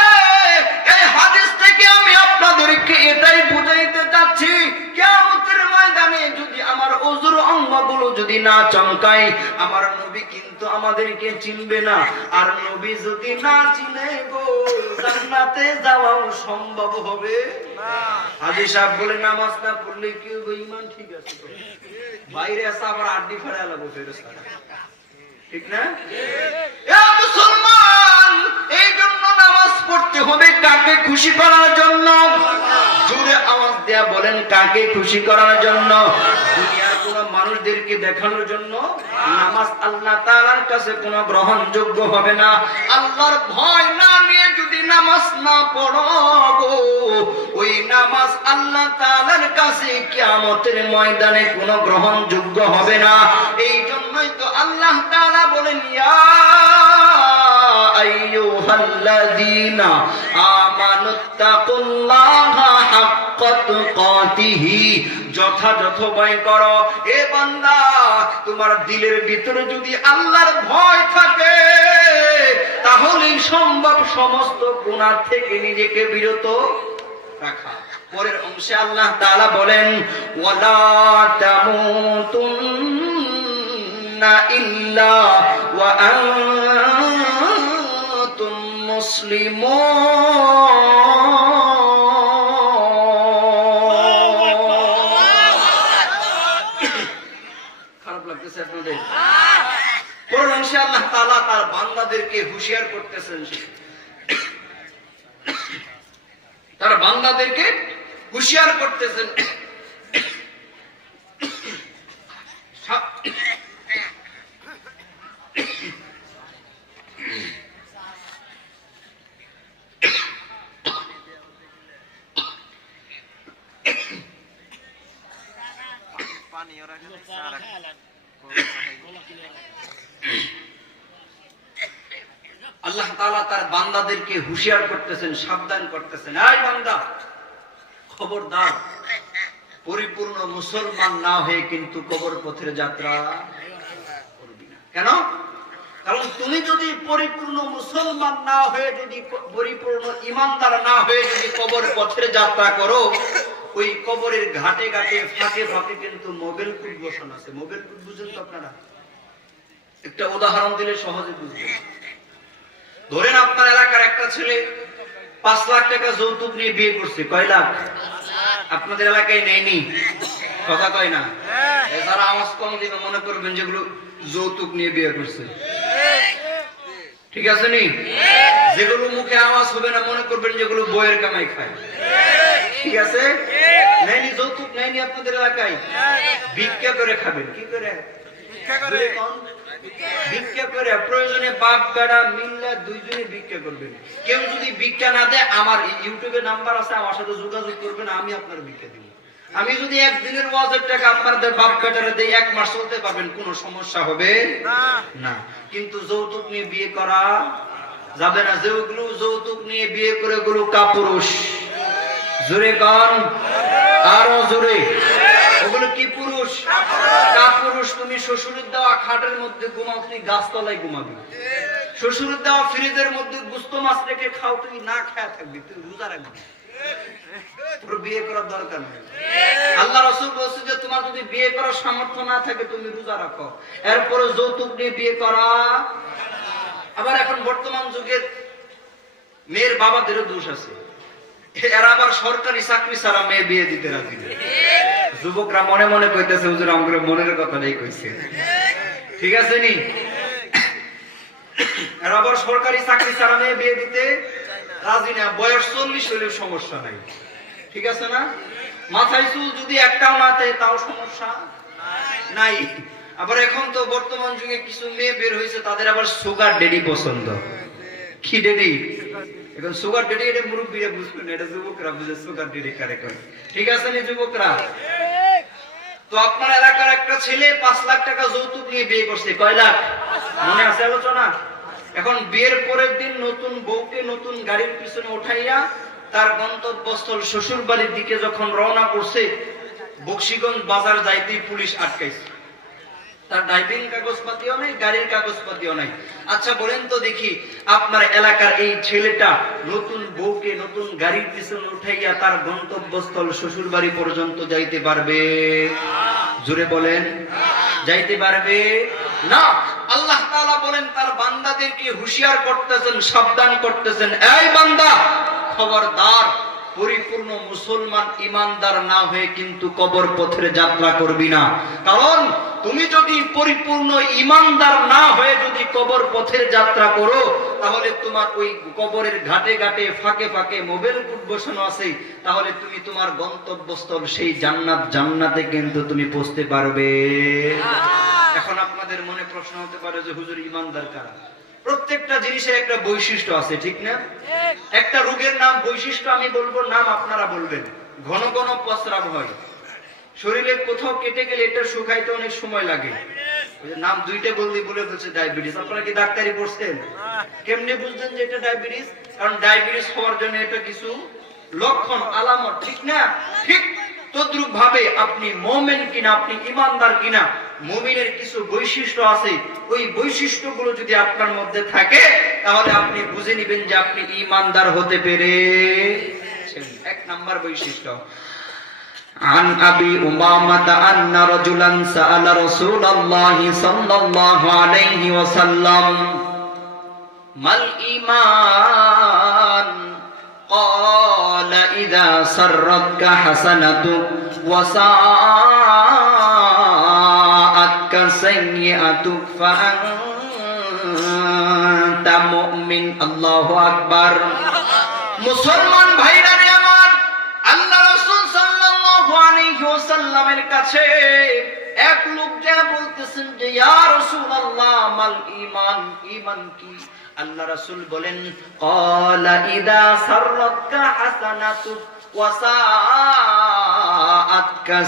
এই হাদিস থেকে আমি আপনাদেরকে এটাই বুঝাইতে চাচ্ছি, কিয়ামতের ময়দানে যদি আমার ওযুর অঙ্গগুলো যদি না চমকায়, আমার নবী কিন্তু আমাদেরকে চিনবে না, আর নবী যদি না চিনে গো জান্নাতে যাওয়াও সম্ভব হবে না। হাজী সাহেব বলে নামাজ না পড়লে কি হবে? ঈমান ঠিক আছে তো, বাইরে আসা আবার আড্ডি ফাড়া লাগবে ফেরেশতারা, ঠিক না? এ মুসলমান, এই জন্য নামাজ পড়তে হবে কাকে খুশি করার জন্য? জোরে আওয়াজ দেয়া বলেন কাকে খুশি করার জন্য? দুনিয়ার কোন মানুষদেরকে দেখানোর জন্য নামাজ আল্লাহ তাআলার কাছে কোনো গ্রহণযোগ্য হবে না। আল্লাহর ভয় না নিয়ে যদি নামাজ না পড়ো গো, ওই নামাজ আল্লাহ তাআলার কাছে কিয়ামতের ময়দানে কোনো গ্রহণযোগ্য হবে না। এই জন্যই তো আল্লাহ তাআলা বলেন ইয়া আইয়ুহাল্লাযীনা আমানুত্তাকুল্লাহা হাক্কা তুকাতিহি, যথাযথ ভয় করো। এ বান্দা, তোমার দিলের ভিতরে যদি আল্লাহর ভয় থাকে তাহলেই সম্ভব সমস্ত গুনাহ থেকে নিজেকে বিরত রাখা। পরের অংশে আল্লাহ তাআলা বলেন ওয়ালা তামুতুন্না ইল্লা ওয়া আনতুম মুসলিমুন। খারাপ লাগতেছে আপনাদের? পরের অংশে আল্লাহ তাআলা তার বান্দাদেরকে হুঁশিয়ার করতেছেন, তার বান্দাদেরকে হুঁশিয়ার করতেছেন আল্লাহ তাআলা তার বান্দাদেরকে হুঁশিয়ার করতেছেন, সাবধান করতেছেন, এই বান্দা খবরদার, পরিপূর্ণ মুসলমান না হয়ে কিন্তু কবর পথের যাত্রা করবি না। কেন? কারণ তুমি যদি পরিপূর্ণ মুসলমান না হয়ে, যদি পরিপূর্ণ ঈমানদার না হয়ে যদি কবর পথের যাত্রা করো, ওই কবরের ঘাটে ঘাটে ফাঁকে ফাঁকে কিন্তু মোবাইল কুট বসানো আছে। মোবাইল কুট বুঝেন তো আপনারা? একটা উদাহরণ দিলে সহজে বুঝবেন। ধরেন আপনার এলাকার একটা ছেলে 5 লাখ টাকা যৌতুক নিয়ে বিয়ে করছে। কয় লাখ? আপনাদের এলাকায় নেয়নি? কথা কয় না? যারা আওয়াজ কম দিবে মনে করবেন যেগুলো যৌতুক নিয়ে বিয়ে করছে। ঠিক আছে নি? যেগুলো মুখে আওয়াজ হবে না মনে করবেন যেগুলো বইয়ের কামাই খায়। ঠিক আছে? নেয়নি যৌতুক, নেয়নি আপনাদের এলাকায়? ভিক্ষা করে খাবেন। কি করে? ভিক্ষা করে। প্রয়োজনে বাপ বেড়া মিললে দুইজনে ভিক্ষা করবেন। কেউ যদি ভিক্ষা না দেয়, আমার ইউটিউবে নাম্বার আছে, আমার সাথে যোগাযোগ করবেন, আমি আপনার ভিক্ষা দিব। আমি যদি একদিনের ওয়াজের টাকা আপনাদের বাপ বেটারে দেই, 1 মাস চলতে পারবেন, কোনো সমস্যা হবে না। কিন্তু যৌতুক নিয়ে বিয়ে করা যাবে না। যেগুলো যৌতুক নিয়ে বিয়ে করে গুলো কাপুরুষ। জোরে গান, আরো জোরে। ওগুলো কি পুরুষ? কাপুরুষ। তুমি শ্বশুরের দেওয়া খাটের মধ্যে ঘুমাও, তুমি গাছতলায় ঘুমাবি। শ্বশুরের দেওয়া ফ্রিজের মধ্যে গুস্ত মাছ রেখে খাও, তুই না খায়া থাকবি, তুই রোজা রাখবি। তোর বিয়ে করার দরকার নেই। আল্লাহ রাসূল বলছে যে তোমার যদি বিয়ে করার সামর্থ্য না থাকে তুমি রোজা রাখো। এরপরে যৌতুক নিয়ে বিয়ে করা। আবার এখন বর্তমান যুগের মেয়ের বাবাদেরও দোষ আছে। এরা আবার সরকারি চাকরি ছাড়া মেয়ে বিয়ে দিতে রাজি না। যুবকরা মনে মনে কইতেছে হুজুর আমগরে মনের কথাটাই কইছে। ঠিক আছে নি? এরা আবার সরকারি চাকরি ছাড়া মেয়ে বিয়ে দিতে রাজি না। বয়স 40 হলেও সমস্যা নাই। ঠিক আছে না? মাথায় চুল যদি একটাও না থাকে তাও সমস্যা নাই। আবার এখন তো বর্তমান যুগে কিছু মেয়ে বের হয়েছে, তাদের আবার সুগার ডেডি পছন্দ। কি ডেডি? এখন সুগার ডেডি এটা মুরব্বীরা বুঝবেন, এটা যুবকরা বুঝে সুগার ডেডি কারে কয়। ঠিক আছে নি যুবকরা? তো আপনার এলাকার একটা ছেলে 5 লাখ টাকা যৌতুক নিয়ে বিয়ে করছে। কয় লাখ? মনে আছে আলোচনা? এখন বিয়ের পরের দিন নতুন বউকে নতুন গাড়ির পিছনে উঠাইয়া তার গন্তব্যস্থল শ্বশুর বাড়ির দিকে যখন রওনা করছে, বকশীগঞ্জ বাজার যাইতেই পুলিশ আটকাইছে। তার ড্রাইভিং কাগজপাতিও নাই, গাড়ির কাগজপাতিও নাই। আচ্ছা বলেন তো দেখি, আপনার এলাকার এই ছেলেটা নতুন বউকে নতুন গাড়ির পিছনে উঠাইয়া তার গন্তব্যস্থল শ্বশুর বাড়ি পর্যন্ত যাইতে পারবে? জোরে বলেন, যাইতে পারবে না। আল্লাহ তাআলা বলেন তার বান্দাদেরকে হুঁশিয়ার করতেছেন, সাবধান করতেছেন, এই বান্দা খবরদার, পরিপূর্ণ মুসলমান ইমানদার না হয়ে কিন্তু কবর পথের যাত্রা করবি না। কারণ তুমি যদি পরিপূর্ণ ইমানদার না হয়ে যদি কবর পথের যাত্রা করো, তাহলে তোমার ওই কবরের ঘাটে ঘাটে ফাঁকে ফাঁকে মোবাইল কুট বসানো আছে, তাহলে তুমি তোমার গন্তব্যস্থল সেই জান্নাতে কিন্তু তুমি পৌঁছতে পারবে। এখন আপনাদের মনে প্রশ্ন হতে পারে যে হুজুর ইমানদার কারা? প্রত্যেকটা জিনিসের একটা বৈশিষ্ট্য আছে, ঠিক না? একটা রোগের নাম বৈশিষ্ট্য আমি বলবো, নাম আপনারা বলবেন। ঘন ঘন প্রস্রাব হয়, শরীরে কোথাও কেটে গেলে এটা শুকাইতে অনেক সময় লাগে। নাম দুইটা বলে ফেলছে ডায়াবেটিস। আপনারা কি ডাক্তারি পড়ছেন? কেমনে বুঝলেন যে এটা ডায়াবেটিস? কারণ ডায়াবেটিস হওয়ার জন্য এটা কিছু লক্ষণ, আলামত, ঠিক না? ঠিক তদ্রুপ ভাবে আপনি মুমিন কিনা, আপনি ইমানদার কিনা, মুমিনের কিছু বৈশিষ্ট্য আছে। ওই বৈশিষ্ট্যগুলো যদি আপনার মধ্যে থাকে তাহলে আপনি বুঝে নেবেন যে আপনি ইমানদার হতে পেরেছেন। 1 নাম্বার বৈশিষ্ট্য, عن أبي أمامة أن رجلا سأل رسول الله صلى الله عليه وسلم ما الإيمان قال إذا سرتك حسنتك وساءتك سيئتك فأنت مؤمن। الله أكبر। মুসলমান ভাইরা রে আমার, আল্লাহ রাসূল সাল্লাল্লাহু আলাইহি ওয়াসাল্লামের কাছে এক লোক যা বলতেছেন যে ইয়া রাসূলুল্লাহ মাল ঈমান, ঈমান কি? আল্লাহ রাসূল বলেন ক্বালা ইদা সাররাতকা হাসানাতুক ওয়া সাআতকা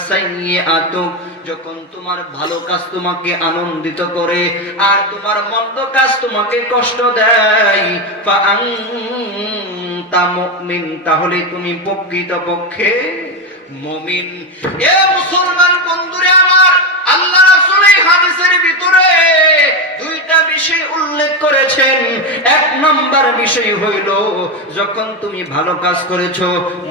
সাইয়্যাতুক, যখন তোমার ভালো কাজ তোমাকে আনন্দিত করে আর তোমার মন্দ কাজ তোমাকে কষ্ট দেয়, ফাআনতা মুমিন, তাহলে তুমি প্রকৃতপক্ষে মুমিন। এ মুসলমান বন্ধুরে আমার, আল্লাহ রাসূল এই হাদিসের ভিতরে দুইটা বিষয় উল্লেখ করেছেন। এক নাম্বার বিষয় হইল, যখন তুমি ভালো কাজ করেছো,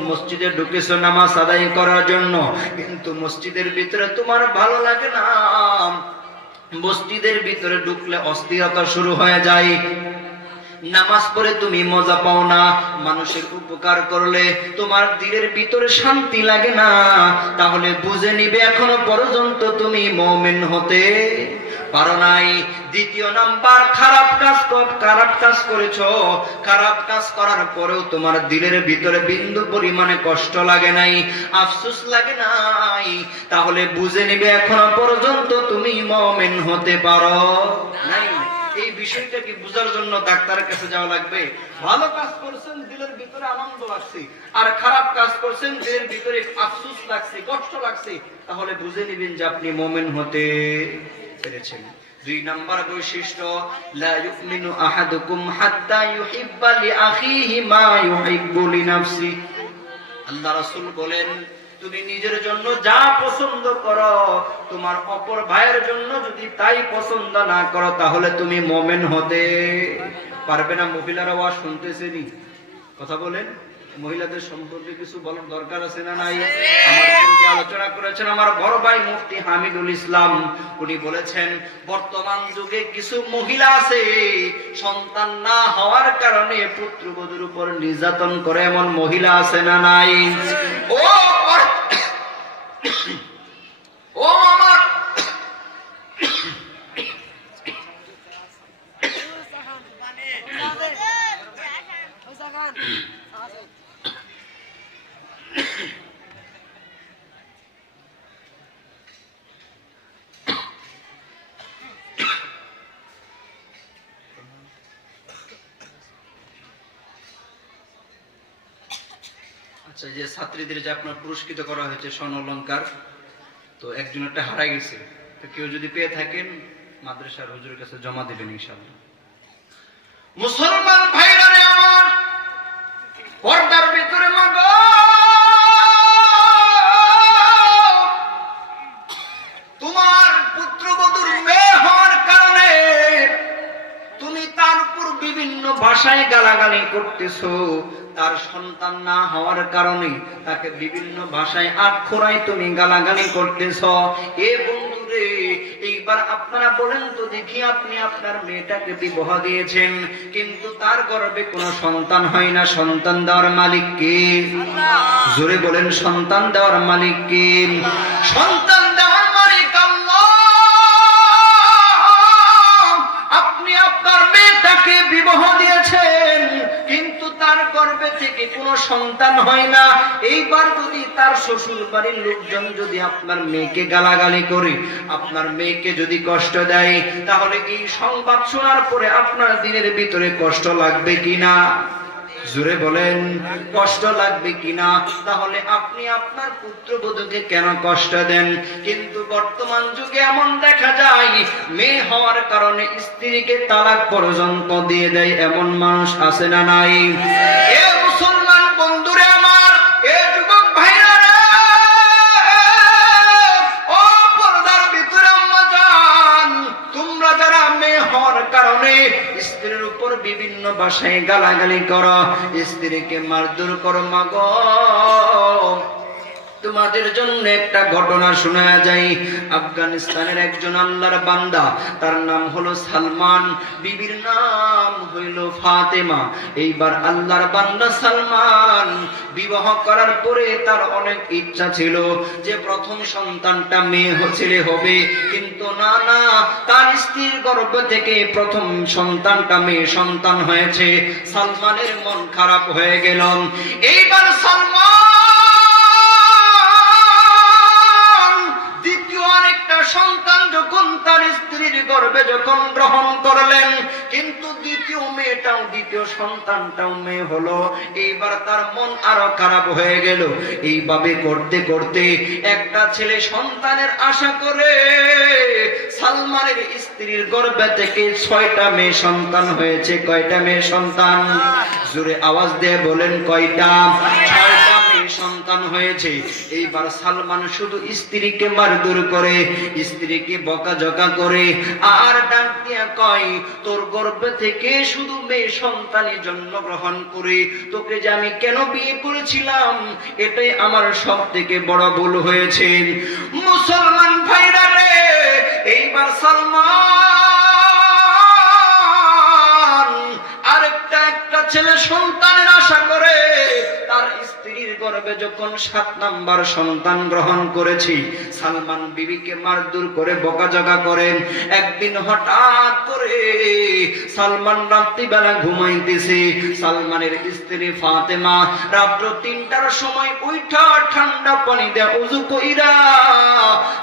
মসজিদে ঢুকেছো নামাজ আদায় করার জন্য, কিন্তু মসজিদের ভিতরে তোমার ভালো লাগে না, মসজিদের ভিতরে ঢুকলে অস্থিরতা শুরু হয়ে যায়, নামাজ পড়ে তুমি মজা পাও না, মানুষের উপকার করলে তোমার দিলের ভিতরে শান্তি লাগে না, তাহলে বুঝে নিবে এখনো পর্যন্ত তুমি মুমিন হতে পারো নাই। দ্বিতীয় নাম্বার, খারাপ কাজ করেছো, খারাপ কাজ করার পরেও তোমার দিলের ভিতরে বিন্দু পরিমাণে কষ্ট লাগে নাই, আফসোস লাগে নাই, তাহলে বুঝে নিবে এখনো পর্যন্ত তুমি মুমিন হতে পারো নাই। এই বিষয়টা কি বুঝার জন্য ডাক্তারের কাছে যাওয়া লাগবে? ভালো কাজ করছেন, দিলের ভিতরে আনন্দ লাগছে, আর খারাপ কাজ করছেন, দিলের ভিতরে আফসোস লাগছে, কষ্ট লাগছে, তাহলে বুঝে নিবেন যে আপনি মুমিন হতে পেরেছেন। দুই নাম্বার বৈশিষ্ট্য, লা ইউমিনু আহাদুকুম হাত্তা ইউহিব্বা লিআখিহি মা ইউহিব্বু লিনাফসি। আল্লাহ রাসূল বলেন, তুমি নিজের জন্য যা পছন্দ করো, তোমার অপর ভাইয়ের জন্য যদি তাই পছন্দ না করো, তাহলে তুমি মুমিন হতে পারবে না। মহিলারা ওয়াজ শুনতেছেনি, কথা বলেন, মহিলাদের সম্পর্কে কিছু বলার দরকার আছে না নাই? আমার সঙ্গে আলোচনা করেছেন আমার বড় ভাই মুফতি হামিদুল ইসলাম, উনি বলেছেন বর্তমান যুগে কিছু মহিলা আছে সন্তান না হওয়ার কারণে পুত্রবধূর উপর নির্যাতন করে, এমন মহিলা আছে না নাই? ও আমার আচ্ছা, যে ছাত্রীদের যে আপনার পুরস্কৃত করা হয়েছে স্বর্ণ অলংকার, তো একজন একটা হারাই গেছে, তো কেউ যদি পেয়ে থাকেন মাদ্রাসার হুজুরের কাছে জমা দিবেন ইনশাআল্লাহ। মুসলমান ভাইরা রে আমার, পর্দার ভিতরে মাগো, তোমার পুত্রবধূর মেয়ে হওয়ার কারণে তুমি তার উপর বিভিন্ন ভাষায় গালাগালি করতেছো, তার সন্তান না হওয়ার কারণে তাকে বিভিন্ন ভাষায় আটখোরায় তুমি গালাগালি করতেছ। এ বন্ধুরে, এইবার আপনারা বলেন তো দেখি, আপনি আপনার মেয়েটাকে বিবাহ দিয়েছেন, কিন্তু তার গর্ভে কোনো সন্তান হয় না, সন্তান দেওয়ার মালিক কে? জোরে বলেন, সন্তান দেওয়ার মালিক কে? সন্তান দেওয়ার মালিক আল্লাহ। আপনি আপনার মেয়েটাকে বিবাহ দিয়েছেন, কিন্তু তার গর্ভে থেকে কোনো সন্তান হয় না। এইবার যদি তার শ্বশুর বাড়ির লোকজন যদি আপনার মেয়েকে গালাগালি করে, আপনার মেয়েকে যদি কষ্ট দেয়, তাহলে এই সংবাদ শোনার পরে আপনার দিনের ভিতরে কষ্ট লাগবে কিনা? জোরে বলেন, কষ্ট লাগবে কিনা? তাহলে আপনি আপনার পুত্রবধূকে কেন কষ্ট দেন? কিন্তু বর্তমান যুগে এমন দেখা যায়, মেয়ে হওয়ার কারণে স্ত্রীকে তালাক পর্যন্ত দিয়ে দেয়, এমন মানুষ আছে না নাই? এ মুসলমান বন্ধুরে আমার, এ যুবক ভাইরা রে, ও পর্দার ভিতরে আম্মা জান, তোমরা যারা মেয়ে হওয়ার কারণে স্ত্রীর উপর বিভিন্ন ভাষায় গালাগালি করো, স্ত্রীকে মারধর করো, মাগো, তোমাদের জন্য একটা ঘটনা শোনা যায়। আফগানিস্তানের একজন আল্লাহর বান্দা, তার নাম হলো সালমান, বিবির নাম হইল ফাতেমা। এইবার আল্লাহর বান্দা সালমান বিবাহ করার পরে তার অনেক ইচ্ছা ছিল যে প্রথম সন্তানটা মেয়ে ছেলে হবে, কিন্তু না, তার স্ত্রীর গর্ভ থেকে প্রথম সন্তানটা মেয়ে সন্তান হয়েছে। সালমানের মন খারাপ হয়ে গেল। এইবার সালমান সন্তান যখন তার স্ত্রীর গর্ভে যখন গ্রহণ করলেন, কিন্তু দ্বিতীয় সন্তানটাও মেয়ে হলো। এইবার তার মন আরো খারাপ হয়ে গেল। এইভাবে করতে করতে একটা ছেলে সন্তানের আশা করে সালমানের স্ত্রীর গর্ভে থেকে 6টা মেয়ে সন্তান হয়েছে। কয়টা মেয়ে সন্তান? জোরে আওয়াজ দিয়ে বলেন, কয়টা? 6টা মেয়ে মেয়ে সন্তান হয়েছে। এইবার সালমান শুধু স্ত্রীকে মারধর করে, স্ত্রীকে বকাঝকা করে, আর ডাক দিয়া কয়, তোর গর্ভ থেকে শুধু মেয়ে সন্তানই জন্মগ্রহণ করে তোকে যে আমি কেন বিয়ে করেছিলাম, এটাই আমার সব থেকে বড় ভুল হয়েছে। মুসলমান ভাইরা রে, এইবার সালমান আরেকটা ছেলে সন্তানের আশা করে তার স্ত্রীর গর্ভে যখন 7 নাম্বার সন্তান গ্রহণ করেছি, সালমান বিবিকে মারধর করে বকাঝকা করেন। একদিন হঠাৎ করে সালমান রাত্রিবেলা ঘুমাইতেছে, সালমানের স্ত্রী ফাতেমা রাত্র 3টার সময় উঠা ঠান্ডা পানি দিয়ে ওযু কইরা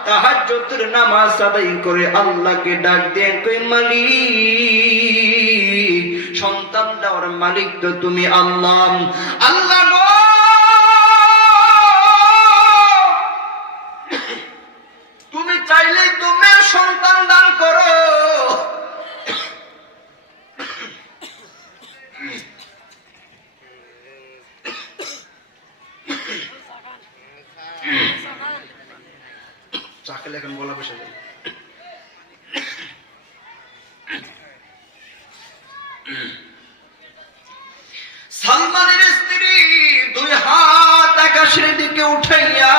তাহাজ্জুদের নামাজ আদায় করে আল্লাহকে ডাক দিয়ে কই, মালিক, সন্তান দেওয়ার মালিক তো তুমি আল্লাহ। আল্লাহ গো, তুমি চাইলেই তুমি সন্তান দান করো। চাকলে এখন বলা বসে যায়। সালমানের স্ত্রী 2 হাত আকাশের দিকে উঠাইয়া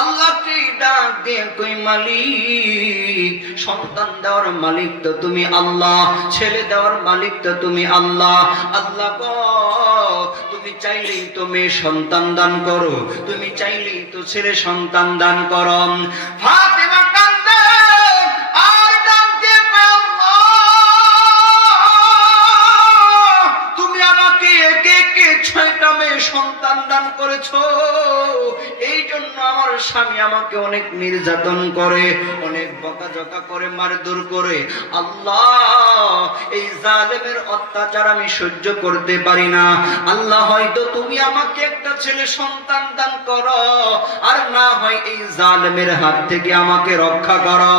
আল্লাহকে ডাক দিয়ে কই, মালিক, সন্তান দেওয়ার মালিক তো তুমি আল্লাহ, ছেলে দেওয়ার মালিক তো তুমি আল্লাহ। আল্লাহ গো, তুমি চাইলেই তো মেয়ে সন্তান দান করো, তুমি চাইলেই তো ছেলে সন্তান দান করো। ফাতেমা কান্দে আর ডাক দিয়ে কয়, আল্লাহ, তুমি আমাকে একে একে 6টা মেয়ে সন্তান দান করেছো, এই জন্য আমার স্বামী আমাকে অনেক নির্যাতন করে, অনেক বকাঝকা করে, মারধর করে। আল্লাহ, এই জালেমের অত্যাচার আমি সহ্য করতে পারি না। আল্লাহ, হয়তো তুমি আমাকে একটা ছেলে সন্তান দান করো, আর না হয় এই জালেমের হাত থেকে আমাকে রক্ষা করো।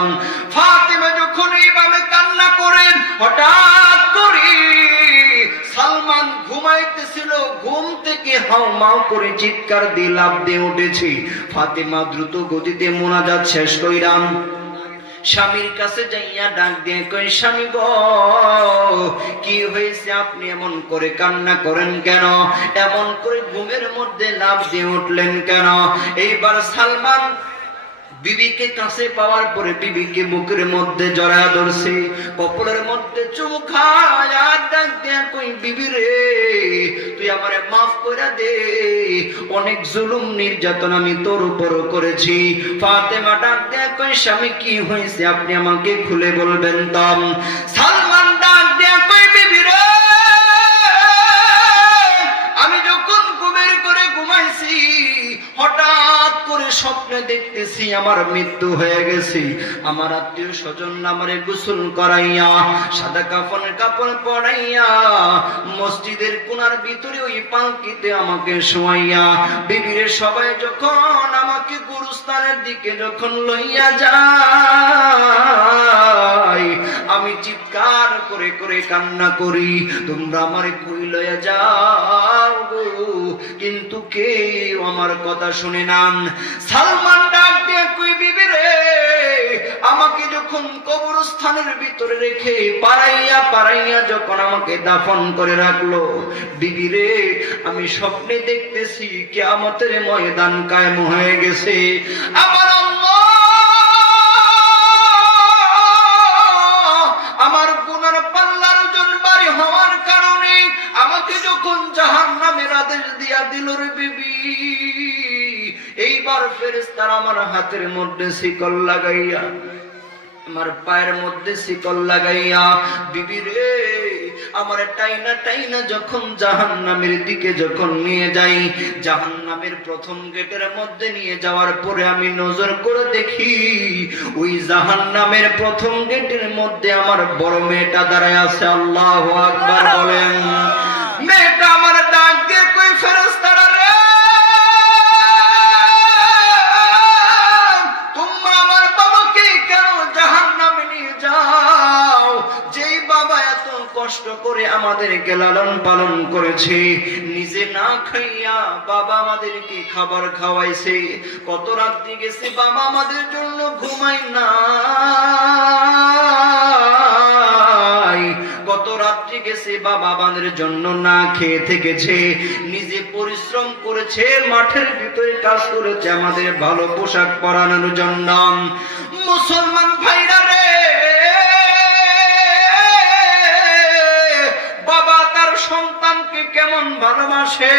ফাতেমা যখন এইভাবে কান্না করেন, হঠাৎ করে সালমান ঘুমাইতেছিল, ঘুম থেকে হাউমাউ করে চিৎকার দিয়ে লাফ দিয়ে উঠেছি। ফাতেমা দ্রুত গতিতে মোনাজাত শেষ কইরাম স্বামীর কাছে যাইয়া ডাক দিয়ে কই, স্বামী গো, কি হয়েছে, আপনি এমন করে কান্না করেন কেন, এমন করে ঘুমের মধ্যে লাফ দিয়ে উঠলেন কেন? এইবার সালমান বিবিকে কাছে পাওয়ার পরে বিবিকে বুকের মধ্যে জড়ায় ধরছে, কপালের মধ্যে চুমু খায় আর ডাক দেয়া কই, বিবি রে, তুই আমারে মাফ করে দে, অনেক জুলুম নির্যাতন আমি তোর উপর করেছি। ফাতেমা ডাক দেয়া কই, স্বামী কি হয়েছে, আপনি আমাকে খুলে বলবেন তো? সালমান ডাক দেয়া কই, বিবি রে, আমি যখন ঘুমের করে ঘুমাইছি, হঠাৎ করে স্বপ্নে দেখতেছি আমার মৃত্যু হয়ে গেছে। আমার আত্মীয় স্বজন আমারে গোসল করাইয়া সাদা কাপড় পরাইয়া মসজিদের কোণার ভিতরে ওই পালকিতে আমাকে শোয়াইয়া, বিবিরে সবাই যখন আমাকে গুরুস্থানের দিকে যখন লইয়া যায়, আমি চিৎকার করে করে কান্না করি, তোমরা আমারে কই লইয়া যাও গো, কিন্তু কেউ আমার কথা শুনে না। সালমান ডাক দিয়ে কই, বিবি রে, আমাকে যখন কবরস্থানের ভিতরে রেখে পাড়াইয়া যখন আমাকে দাফন করে রাখলো, বিবি রে, আমি স্বপ্নে দেখতেছি কিয়ামতের ময়দান কায়েম হয়ে গেছে। আমার আল্লাহ আমার গুনার পাল্লার ওজন ভারী হওয়ার কারণে আমাকে যখন জাহান্নামের আদেশ দিয়া দিল রে বিবি, এইবার ফেরেশতারা আমার হাতের মধ্যে শিকল লাগাইয়া, আমার পায়ের মধ্যে শিকল লাগাইয়া, বিবি রে, আমার টাইনা টাইনা যখন জাহান্নামের দিকে যখন নিয়ে যাই, জাহান্নামের প্রথম গেটের মধ্যে নিয়ে যাওয়ার পরে আমি নজর করে দেখি, ওই জাহান্নামের প্রথম গেটের মধ্যে আমার বড় মেয়েটা দাঁড়ায় আছে। আল্লাহু আকবার বলেন। মেয়েটা আমার ডাক দিয়ে কই, ফেরেশতারা রে, তোমরা আমার বাবাকে কেন জাহান্নামে নিয়ে যাও? যেই বাবা এত কষ্ট করে আমাদেরকে লালন পালন করেছে, নিজে না খাইয়া বাবা আমাদেরকে খাবার খাওয়াইছে। কত রাত্রি গেছে বাবা আমাদের জন্য ঘুমায় না, কত রাত্রি গেছে বাবা আমাদের জন্য না খেয়ে থেকেছে, নিজে পরিশ্রম করেছে, মাঠের ভিতরে কাজ করেছে আমাদের ভালো পোশাক পরানোর জন্য। মুসলমান ভাইরা রে, বাবা তার সন্তানকে কেমন ভালোবাসে,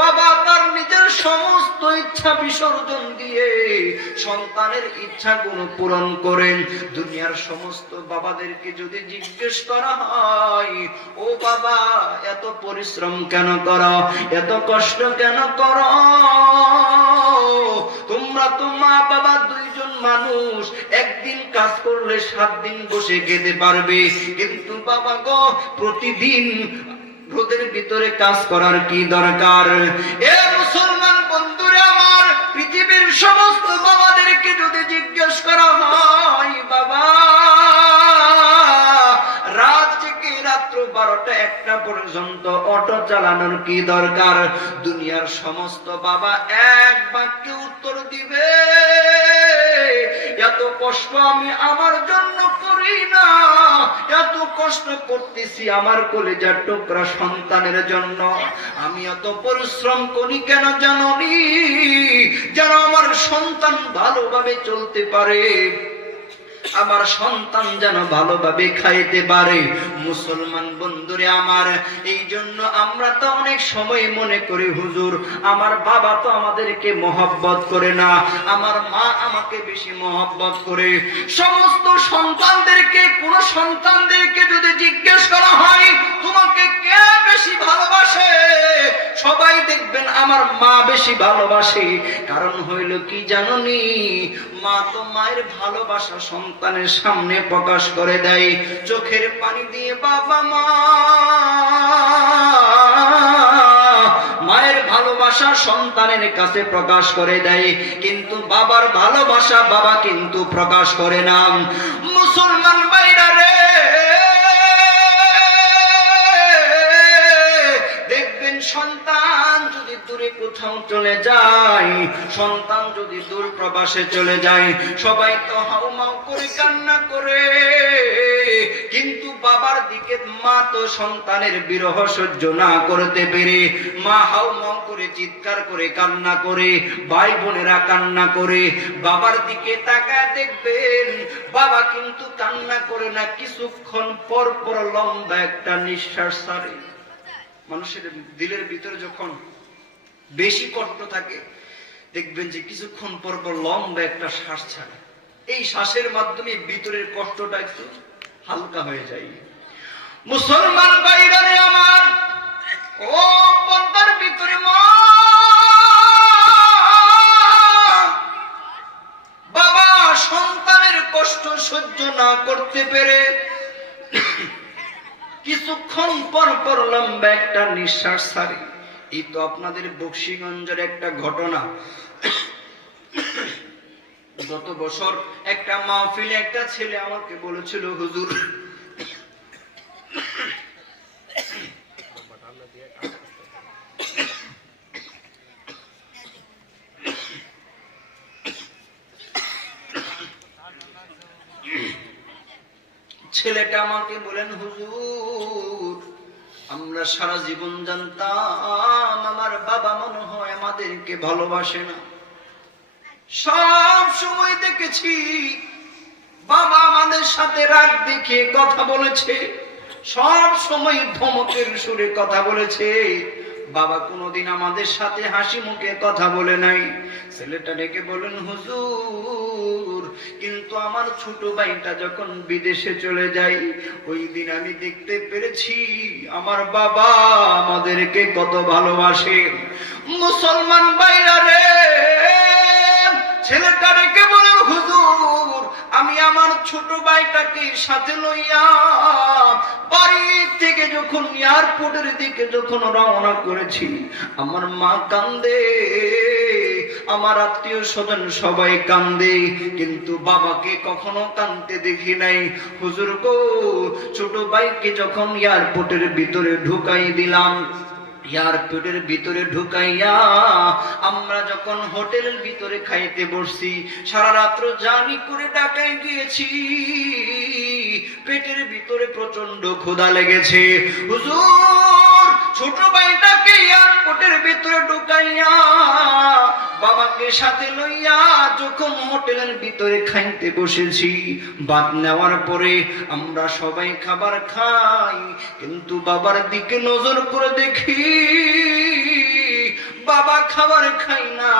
বাবা তার নিজের সমস্ত ইচ্ছা বিসর্জন দিয়ে সন্তানের ইচ্ছাগুলো পূরণ করেন। দুনিয়ার সমস্ত বাবাদেরকে যদি জিজ্ঞেস করা হয়, ও বাবা এত পরিশ্রম কেন করো, এত কষ্ট কেন করো, তোমরা তো মা বাবা দুইজন মানুষ, একদিন কাজ করলে 7 দিন বসে খেতে পারবে, কিন্তু বাবা গো প্রতিদিন রোদের ভিতরে কাজ করার কি দরকার? এ মুসলমান বন্ধুরা আমার, পৃথিবীর সমস্ত বাবাদেরকে যদি জিজ্ঞেস করা হয়, বাবা রাত থেকে রাত্র 12টা-1টা পর্যন্ত অটো চালানোর কি দরকার? দুনিয়ার সমস্ত বাবা এক বাক্যে উত্তর দিবে, এত কষ্ট আমি আমার জন্য করি না, এত কষ্ট করতেছি আমার কলিজার টুকরা সন্তানের জন্য। আমি এত পরিশ্রম করি কেন জানি? যেন আমার সন্তান ভালোভাবে চলতে পারে, আমার সন্তান যেন ভালোভাবে খাইতে পারে। মুসলমান বন্ধুরে আমার, এই জন্য আমরা তো অনেক সময় মনে করি, হুজুর আমার বাবা তো আমাদেরকে মহব্বত করে না, আমার মা আমাকে বেশি মহব্বত করে। সমস্ত সন্তানদেরকে, কোন সন্তানদেরকে যদি জিজ্ঞেস করা হয় তোমাকে কে বেশি ভালোবাসে, সবাই দেখবেন আমার মা বেশি ভালোবাসে। কারণ হইল কি জাননি? মা তো মায়ের ভালোবাসা সন্তানের সামনে প্রকাশ করে দেয়, চোখের পানি দিয়ে বাবা মা মায়ের ভালোবাসা সন্তানের কাছে প্রকাশ করে দেয়, কিন্তু বাবার ভালোবাসা বাবা কিন্তু প্রকাশ করে না। মুসলমান ভাইরা রে, দেখবেন সন্তান যদি দূরে কোথাও চলে যায়, সন্তান যদি দূর প্রবাসে চলে যায়, সবাই তো হাউমাউ করে কান্না করে, কিন্তু বাবার দিকে মা তো সন্তানের বিরহ সহ্য না করতে পেরে মা হাউমাউ করে চিৎকার করে কান্না করে, ভাই বোনেরা কান্না করে, বাবার দিকে তাকায় দেখবেন বাবা কিন্তু কান্না করে না, কিছুক্ষণ পর পর লম্বা একটা নিঃশ্বাস ছাড়ে। মানুষের দিলের ভিতরে যখন বেশি কষ্ট থাকে, দেখবেন যে কিছুক্ষণ পর পর লম্বা একটা শ্বাস ছাড়ে। এই শ্বাসের মাধ্যমে ভিতরের কষ্টটা একটু হালকা হয়ে যায়। মুসলমান ভাইরা রে আমার, ও পর্দার ভিতরে মা বাবা সন্তানের কষ্ট সহ্য না করতে পেরে কিছুক্ষণ পর পর লম্বা একটা নিঃশ্বাস ছাড়ে। এই তো আপনাদের বক্সিগঞ্জের একটা ঘটনা। গত বছর একটা মাহফিলে একটা ছেলে আমাকে বলেছিল, হুজুর ছেলেটা আমাকে বলেন, হুজুর আমরা সারা জীবন জানতাম আমার বাবা মনে হয় আমাদেরকে ভালোবাসে না, সব সময় দেখেছি বাবা আমাদের সাথে রাগ দেখিয়ে কথা বলেছে, সব সময় ধমকের সুরে কথা বলেছে, বাবা কোনোদিন আমাদের সাথে হাসি মুখে কথা বলে নাই। ছেলেটা ডেকে বলেন, হুজুর কিন্তু আমার ছোট ভাইটা যখন বিদেশে চলে যায়, ওই দিন আমি দেখতে পেরেছি আমার বাবা আমাদেরকে কত ভালোবাসে। মুসলমান ভাইরা রে, ছেলেটা ডেকে বলেন, হুজুর আমি আমার ছোট ভাইটাকে সাথে লইয়া বাড়ি থেকে যখন এয়ারপোর্টের দিকে যখন রওনা করেছি, আমার মা কান্দে, আমার আত্মীয় স্বজন সবাই কান্দে, কিন্তু বাবাকে কখনো কাঁদতে দেখি নাই। হুজুর গো, ছোট ভাইকে যখন এয়ারপোর্টের ভিতরে ঢুকাই দিলাম, এয়ারপোর্টের ভিতরে ঢুকাইয়া আমরা যখন হোটেলের ভিতরে খাইতে বসছি, সারা রাত্র জার্নি করে ঢাকায় গিয়েছি, পেটের ভিতরে প্রচন্ড ক্ষুধা লেগেছে। হুজুর, ছোট ভাইটাকে এয়ারপোর্টের ভিতরে ঢুকাইয়া বাবাকে সাথে লইয়া যখন হোটেলের ভিতরে খাইতে বসেছি, ভাত নেওয়ার পরে আমরা সবাই খাবার খাই, কিন্তু বাবার দিকে নজর করে দেখি বাবা খাবার খাই না,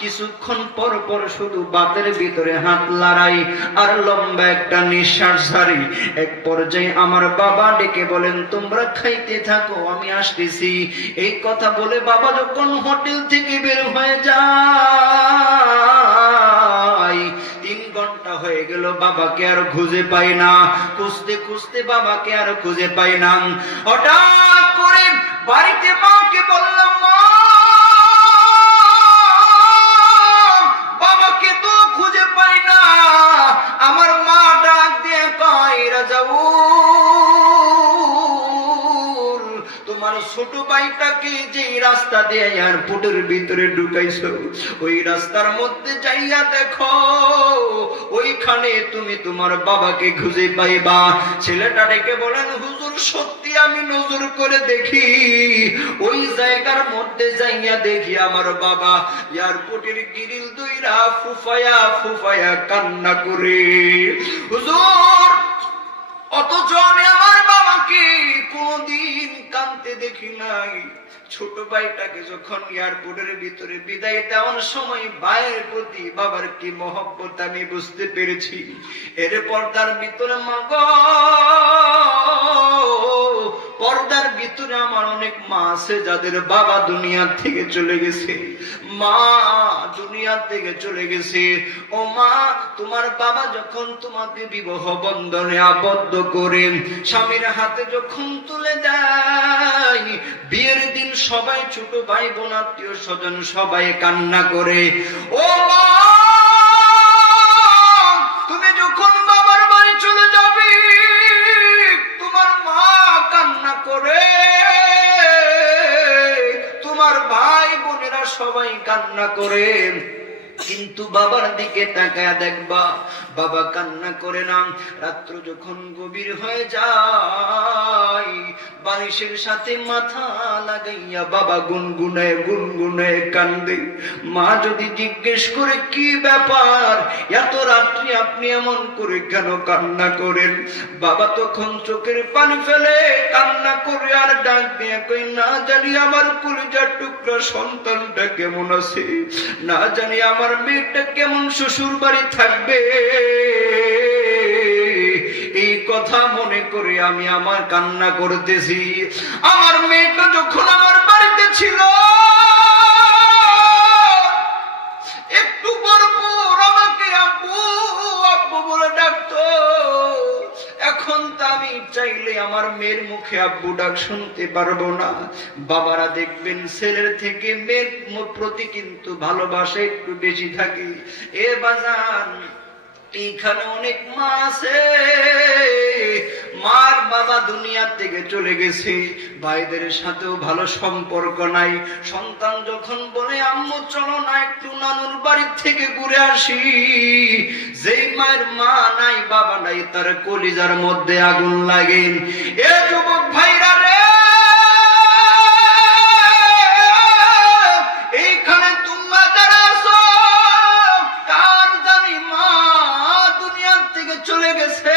কিছুক্ষণ পর পর শুধু ভাতের ভিতরে হাত লড়াই আর লম্বা একটা নিঃশ্বাস ছাড়ি। এক পর্যায়ে আমার বাবা ডেকে বলেন, তোমরা খাইতে থাকো, আমি আসতেছি। এই কথা বলে বাবা যখন হোটেল থেকে বের হয়ে যায়, 3 ঘন্টা হয়ে গেল, বাবাকে আর খুঁজে পাই না। খুঁজতে খুঁজতে বাবাকে আর খুঁজে পাই না। হঠাৎ করে বাড়িতে মাকে বললাম, মা, বাবাকে তো খুঁজে পাই না। আমার মা ডাক দিয়ে কয়, রাজাউল, তোমার ছোট ভাইটাকে যে রাস্তা দিয়ে এয়ারপোর্টের ভিতরে ঢুকাইছো, ওই রাস্তার মধ্যে যাইয়া দেখো, ওইখানে তুমি তোমার বাবাকে খুঁজে পাইবা। ছেলেটা ডেকে বলেন, হুজুর, সত্যি আমি নজর করে দেখি, ওই জায়গার মধ্যে যাইয়া দেখি আমার বাবা এয়ারপোর্টের গ্রিল দইরা ফুফায়া ফুফায়া কান্না করে। হুজুর, অথচ আমি আমার বাবাকে কোনদিন কাঁদতে দেখি নাই। ছোট ভাইটাকে যখন এয়ারপোর্টের ভিতরে বিদায় দেওয়ার সময় ভাইয়ের প্রতি বাবার কি মহব্বত আমি বুঝতে পেরেছি। এর পর্দার ভিতরে মাগো, পর্দার ভিতরে আমার অনেক মা আছে যাদের বাবা দুনিয়া থেকে চলে গেছে, মা দুনিয়া থেকে চলে গেছে। ও মা, তোমার বাবা যখন তোমাকে বিবাহ বন্ধনে আবদ্ধ করে স্বামীর হাতে যখন তুলে দেয়, বিয়ের দিন সবাই, ছোট ভাই বোন আত্মীয় স্বজন সবাই কান্না করে। ও মা, তুমি যখন বাবার বাড়ি চলে যাবে, তোমার মা কান্না করে, তোমার ভাই বোনেরা সবাই কান্না করে, কিন্তু বাবার দিকে তাকায় দেখবা বাবা কান্না করে না। রাত্র যখন গভীর হয়ে যায়, বালিশের সাথে মাথা লাগাইয়া বাবা গুনগুনায় গুনগুনায় কান্দে। মা যদি জিজ্ঞেস করে, কি ব্যাপার, এত রাত্রি আপনি এমন করে কেন কান্না করেন, বাবা তখন চোখের পানি ফেলে কান্না করে আর ডাক দিয়ে কই, না জানি আমার কলিজার টুকরা সন্তানটা কেমন আছে, না জানি আমার মেয়েটা কেমন শ্বশুর বাড়ি থাকবে, এই কথা মনে করে আমি আমার কান্না করতেছি। আমার মেয়েটা যখন আমার বাড়িতে ছিল, একটু পর পর আমাকে আব্বু আব্বু বলে ডাকতো। এখন তা আমি চাইলে আমার মেয়ের মুখে আব্বু ডাক শুনতে পারবো না। বাবারা দেখবেন ছেলের থেকে মেয়ের প্রতি কিন্তু ভালোবাসা একটু বেশি থাকে। এ বাজান, এইখানে অনেক মা আছে, মার বাবা দুনিয়া থেকে চলে গেছে, ভাইদের সাথেও ভালো সম্পর্ক নাই। সন্তান যখন বলে, আম্মু চলো না একটু নানুর বাড়ি থেকে ঘুরে আসি, যেই মায়ের মা নাই বাবা নাই, তার কলিজার মধ্যে আগুন লাগে। এ যুবক ভাইরা রে, এইখানে তোমরা যারা আছো, কার জানি মা দুনিয়া থেকে চলে গেছে,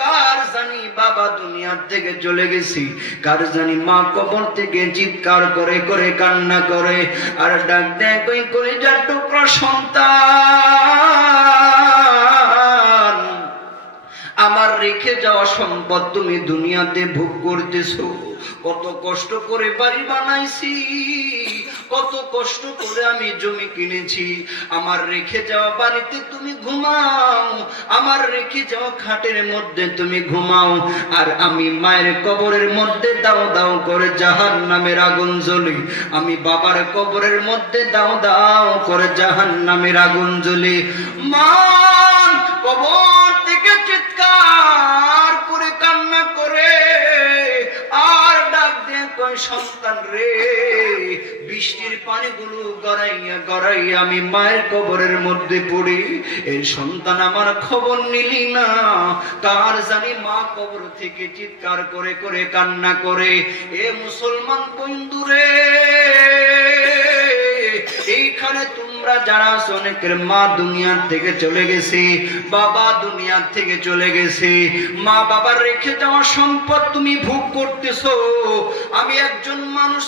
কার জানি বাবা দুনিয়া থেকে চলে গেছি, কার জানি মা কবর থেকে চিৎকার করে করে কান্না করে আর ডাক দেয়, কই কলিজার টুকরা সন্তান, আমার রেখে যাওয়া সম্পদ তুমি দুনিয়াতে ভোগ করতেছো। কত কষ্ট করে বাড়ি বানাইছি, কত কষ্ট করে আমি জমি কিনেছি, আমার রেখে যাওয়া বাড়িতে তুমি ঘুমাও, আমার রেখে যাওয়া খাটের মধ্যে তুমি ঘুমাও, আর আমি মায়ের কবরের মধ্যে দাও দাও করে জাহান্নামের আগুন জ্বলি, আমি বাবার কবরের মধ্যে দাও দাও করে জাহান্নামের আগুন জ্বলি। মা কবর থেকে চিৎকার করে কান্না করে আর ডাক দিয়ে কয়, সন্তান রে, বৃষ্টির পানিগুলো গড়াইয়া গড়াইয়া আমি মায়ের কবরের মধ্যে পড়ি, এই সন্তান আমার খবর নিলি না। কার জানি মা কবর থেকে চিৎকার করে করে কান্না করে। এ মুসলমান বন্ধুরে, এইখানে তোমরা যারা অনেকের মা দুনিয়ার থেকে চলে গেছে, বাবা দুনিয়ার থেকে চলে গেছে, মা বাবার রেখে যাওয়া সম্পদ তুমি ভোগ করতেছো। আমি একজন মানুষ।